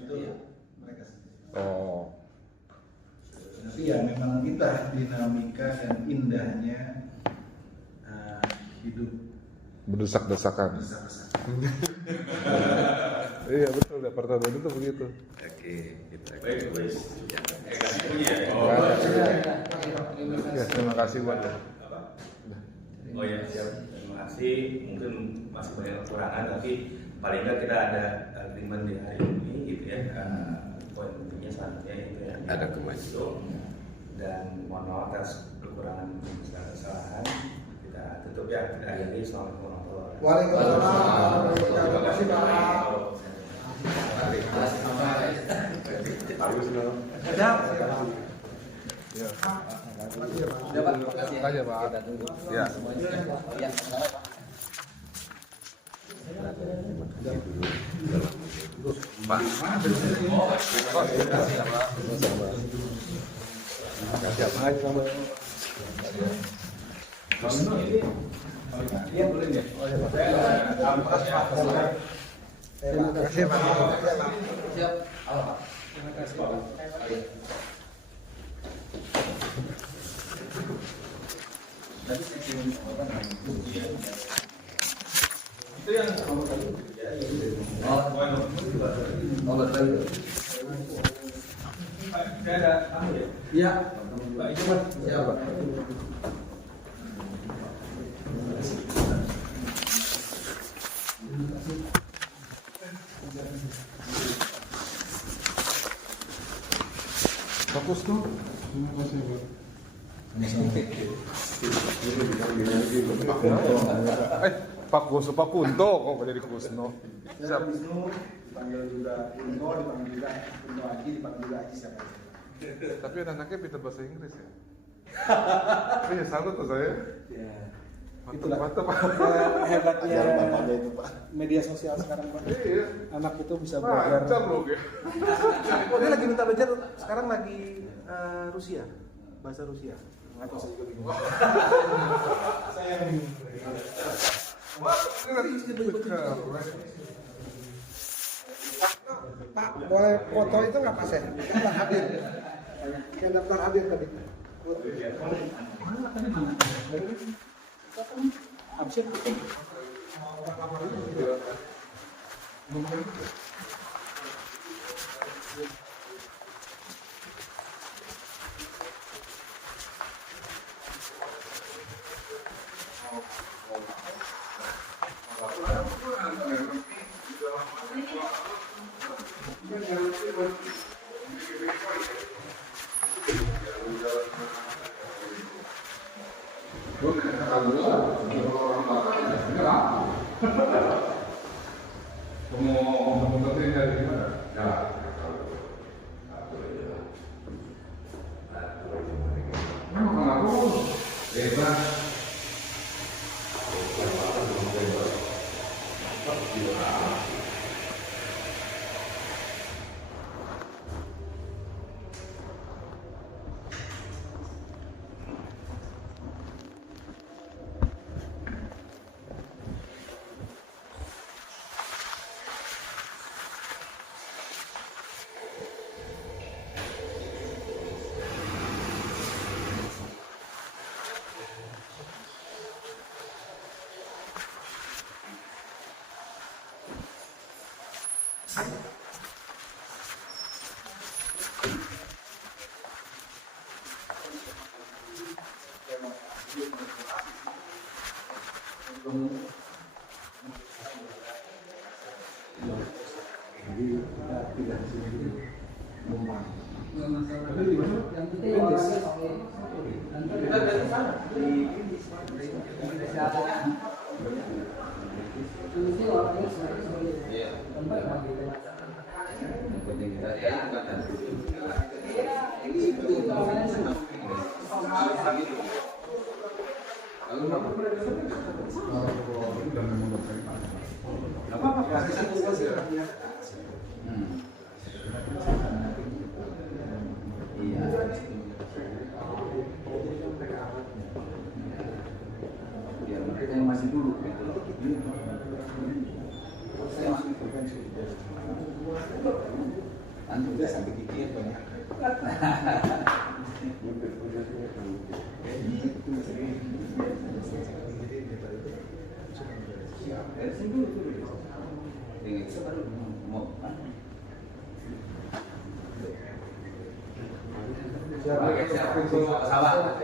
mereka Oh, tapi ya memang itulah dinamika dan indahnya hidup berdesak-desakan. besar-besar. Iya betul, departemen itu begitu. Oke, kita Baik, Wis. Ya, terima kasih buat. Oh ya, siap. Terima kasih. Mungkin masih banyak kekurangan, tapi paling nggak kita ada agreement di hari ini, gitu ya. Poin pentingnya selanjutnya itu ya. Ada kemajuan. Dan mohon maaf atas kekurangan kesalahan. Kita tutup ya. Kita akhiri. Assalamualaikum warahmatullahi wabarakatuh. Waalaikumsalam. Terima kasih Pak. Terima kasih Pak. Ya. Terima kasih Pak. Itu yang nomor tadi. Ada apa ya? Iya. Pak itu Mas. Siapa? Fokus tuh. Terima kasih Pak. Pak Kusno, Pak Kunto kok jadi Kusno. Saya Wisnu, dipanggil juga Kunto, dipanggil juga Kunto Haji, dipanggil juga Haji siapa aja. Tapi anaknya pintar bahasa Inggris ya. Iya salut tuh saya. Mantap. Hebatnya media sosial sekarang Pak. Iya. Anak itu bisa belajar. Macam loh ya. Oh, dia lagi minta belajar sekarang lagi Rusia, bahasa Rusia. Nggak tahu saya juga bingung. Saya yang Pak, boleh foto itu nggak Pak saya? Daftar hadir. Yang daftar hadir tadi. Absen.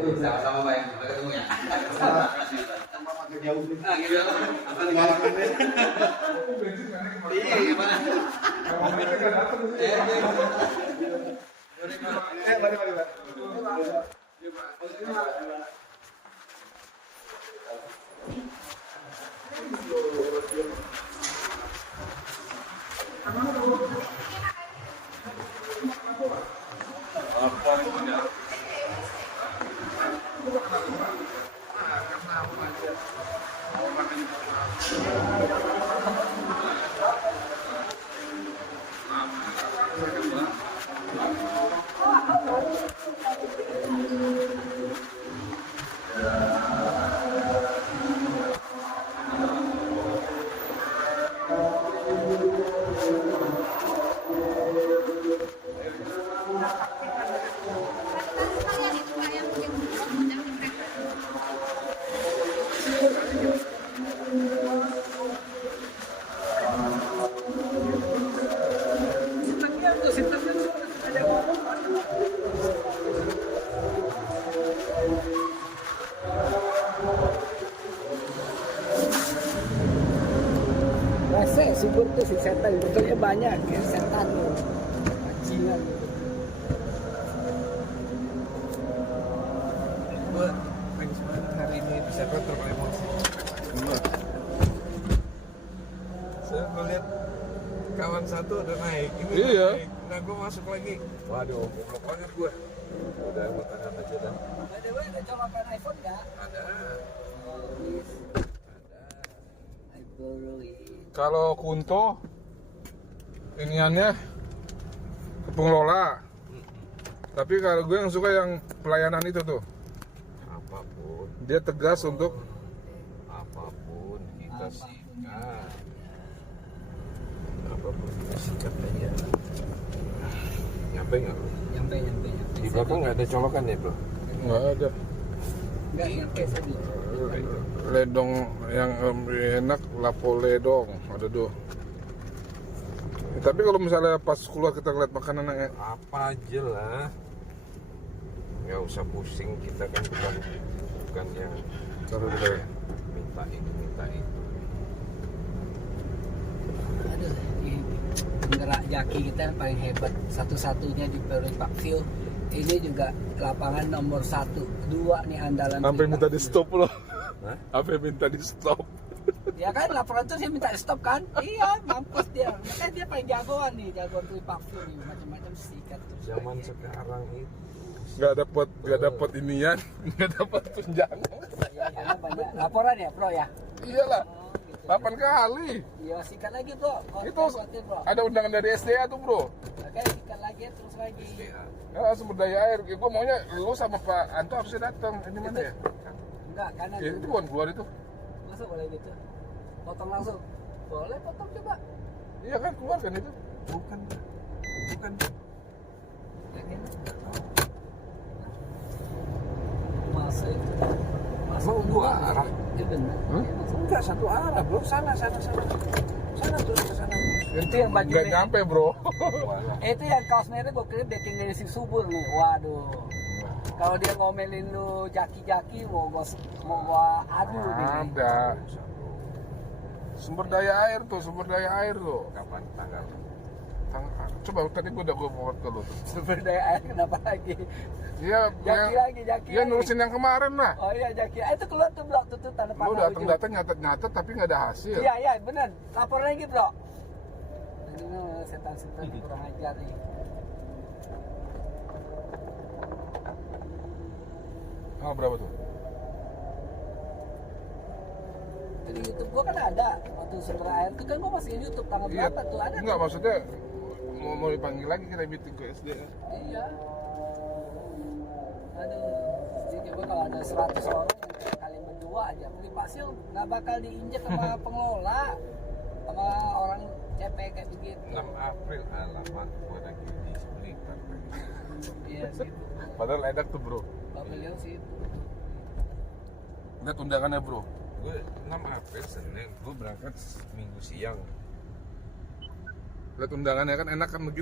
Sama-sama Pak, sampai ketemu ya. Iya, gimana? Subur tuh si setan, betulnya banyak ya setan, bajingan. Gue pengen banget hari ini bisa emosi. Saya melihat kawan satu udah naik, ini iya. Naik. Nah gue masuk lagi, waduh, goblok banget gue. Udah gue tahan aja dah. Ada colokan iPhone nggak? Ada. Kalau Kunto iniannya ke pengelola. Tapi kalau gue yang suka yang pelayanan itu tuh. Apapun. Dia tegas untuk Apapun kita sikat. Apapun kita sikat aja. Nyampe nggak bro? Nyampe. Di belakang nggak ada colokan ya bro? nggak ada. Nggak nyampe tadi. Ledong yang enak, lapo ledong ada tuh. Tapi kalau misalnya pas keluar kita ngeliat makanan yang Apa aja lah. Nggak usah pusing, kita kan bukan yang minta ini minta itu. Aduh, ini penggerak jaki kita yang paling hebat, satu-satunya di Peru Pak Phil. Ini juga lapangan nomor 1, 2 nih andalan. sampai minta di stop loh. Hah? Sampai minta di stop. Ya kan laporan itu dia minta di stop kan? Iya, mampus dia. Makanya dia paling jagoan nih, jagoan Peru Pak Phil nih, macam-macam sikat terus. Zaman sekarang itu Nggak dapat inian, nggak dapat tunjangan. Ya, banyak laporan ya, Bro ya. Iyalah, Oh, gitu. 8 kali. Iya, sikat lagi, Bro. Itu Konten, Bro. ada undangan dari SDA tuh bro. Oke, sikat lagi terus lagi. Ya, sumber daya air. Gue maunya lu sama Pak Anto harusnya datang. Ini mana ya? Enggak, kanan. Ya, itu bukan keluar itu. Masuk boleh gitu. Potong langsung. Boleh potong coba. Iya kan keluar kan itu. bukan Yakin? Masuk itu. Mau dua arah? Iya benar. Enggak, satu arah bro, sana terus ke sana. Itu yang baju Nggak nyampe bro. itu yang kaos merah gue kirim backing dari si Subur nih. Waduh. Kalau dia ngomelin lu jaki-jaki mau gua adu nih. Ada. Sumber daya air tuh. Kapan tanggal? Coba tadi gue udah forward ke lu tuh. Sumber daya air kenapa lagi? Iya, Jaki ya lagi. nurusin yang kemarin lah. Oh iya jaki. Itu keluar tuh blok tuh tanda Lu panah. ujung. datang nyatet tapi nggak ada hasil. Iya benar. Lapor lagi bro. Ini setan-setan kurang ajar nih. Oh, berapa tuh? Di YouTube gua kan ada waktu sumber air itu kan gua masih di YouTube tanggal berapa tuh ada? Enggak, tuh. maksudnya mau dipanggil lagi kita meeting ke SDA. Iya. Aduh, jadi coba kalau ada 100 orang kali berdua aja, beli pasir nggak bakal diinjek sama pengelola, sama orang CP kayak begitu. 6 April alamat gua lagi di Blitar. Iya sih. Padahal enak tuh bro. Pak beliau sih. Lihat undangannya bro. Gue 6 April Senin, gue berangkat Minggu siang. Lihat undangannya kan enak kan begitu.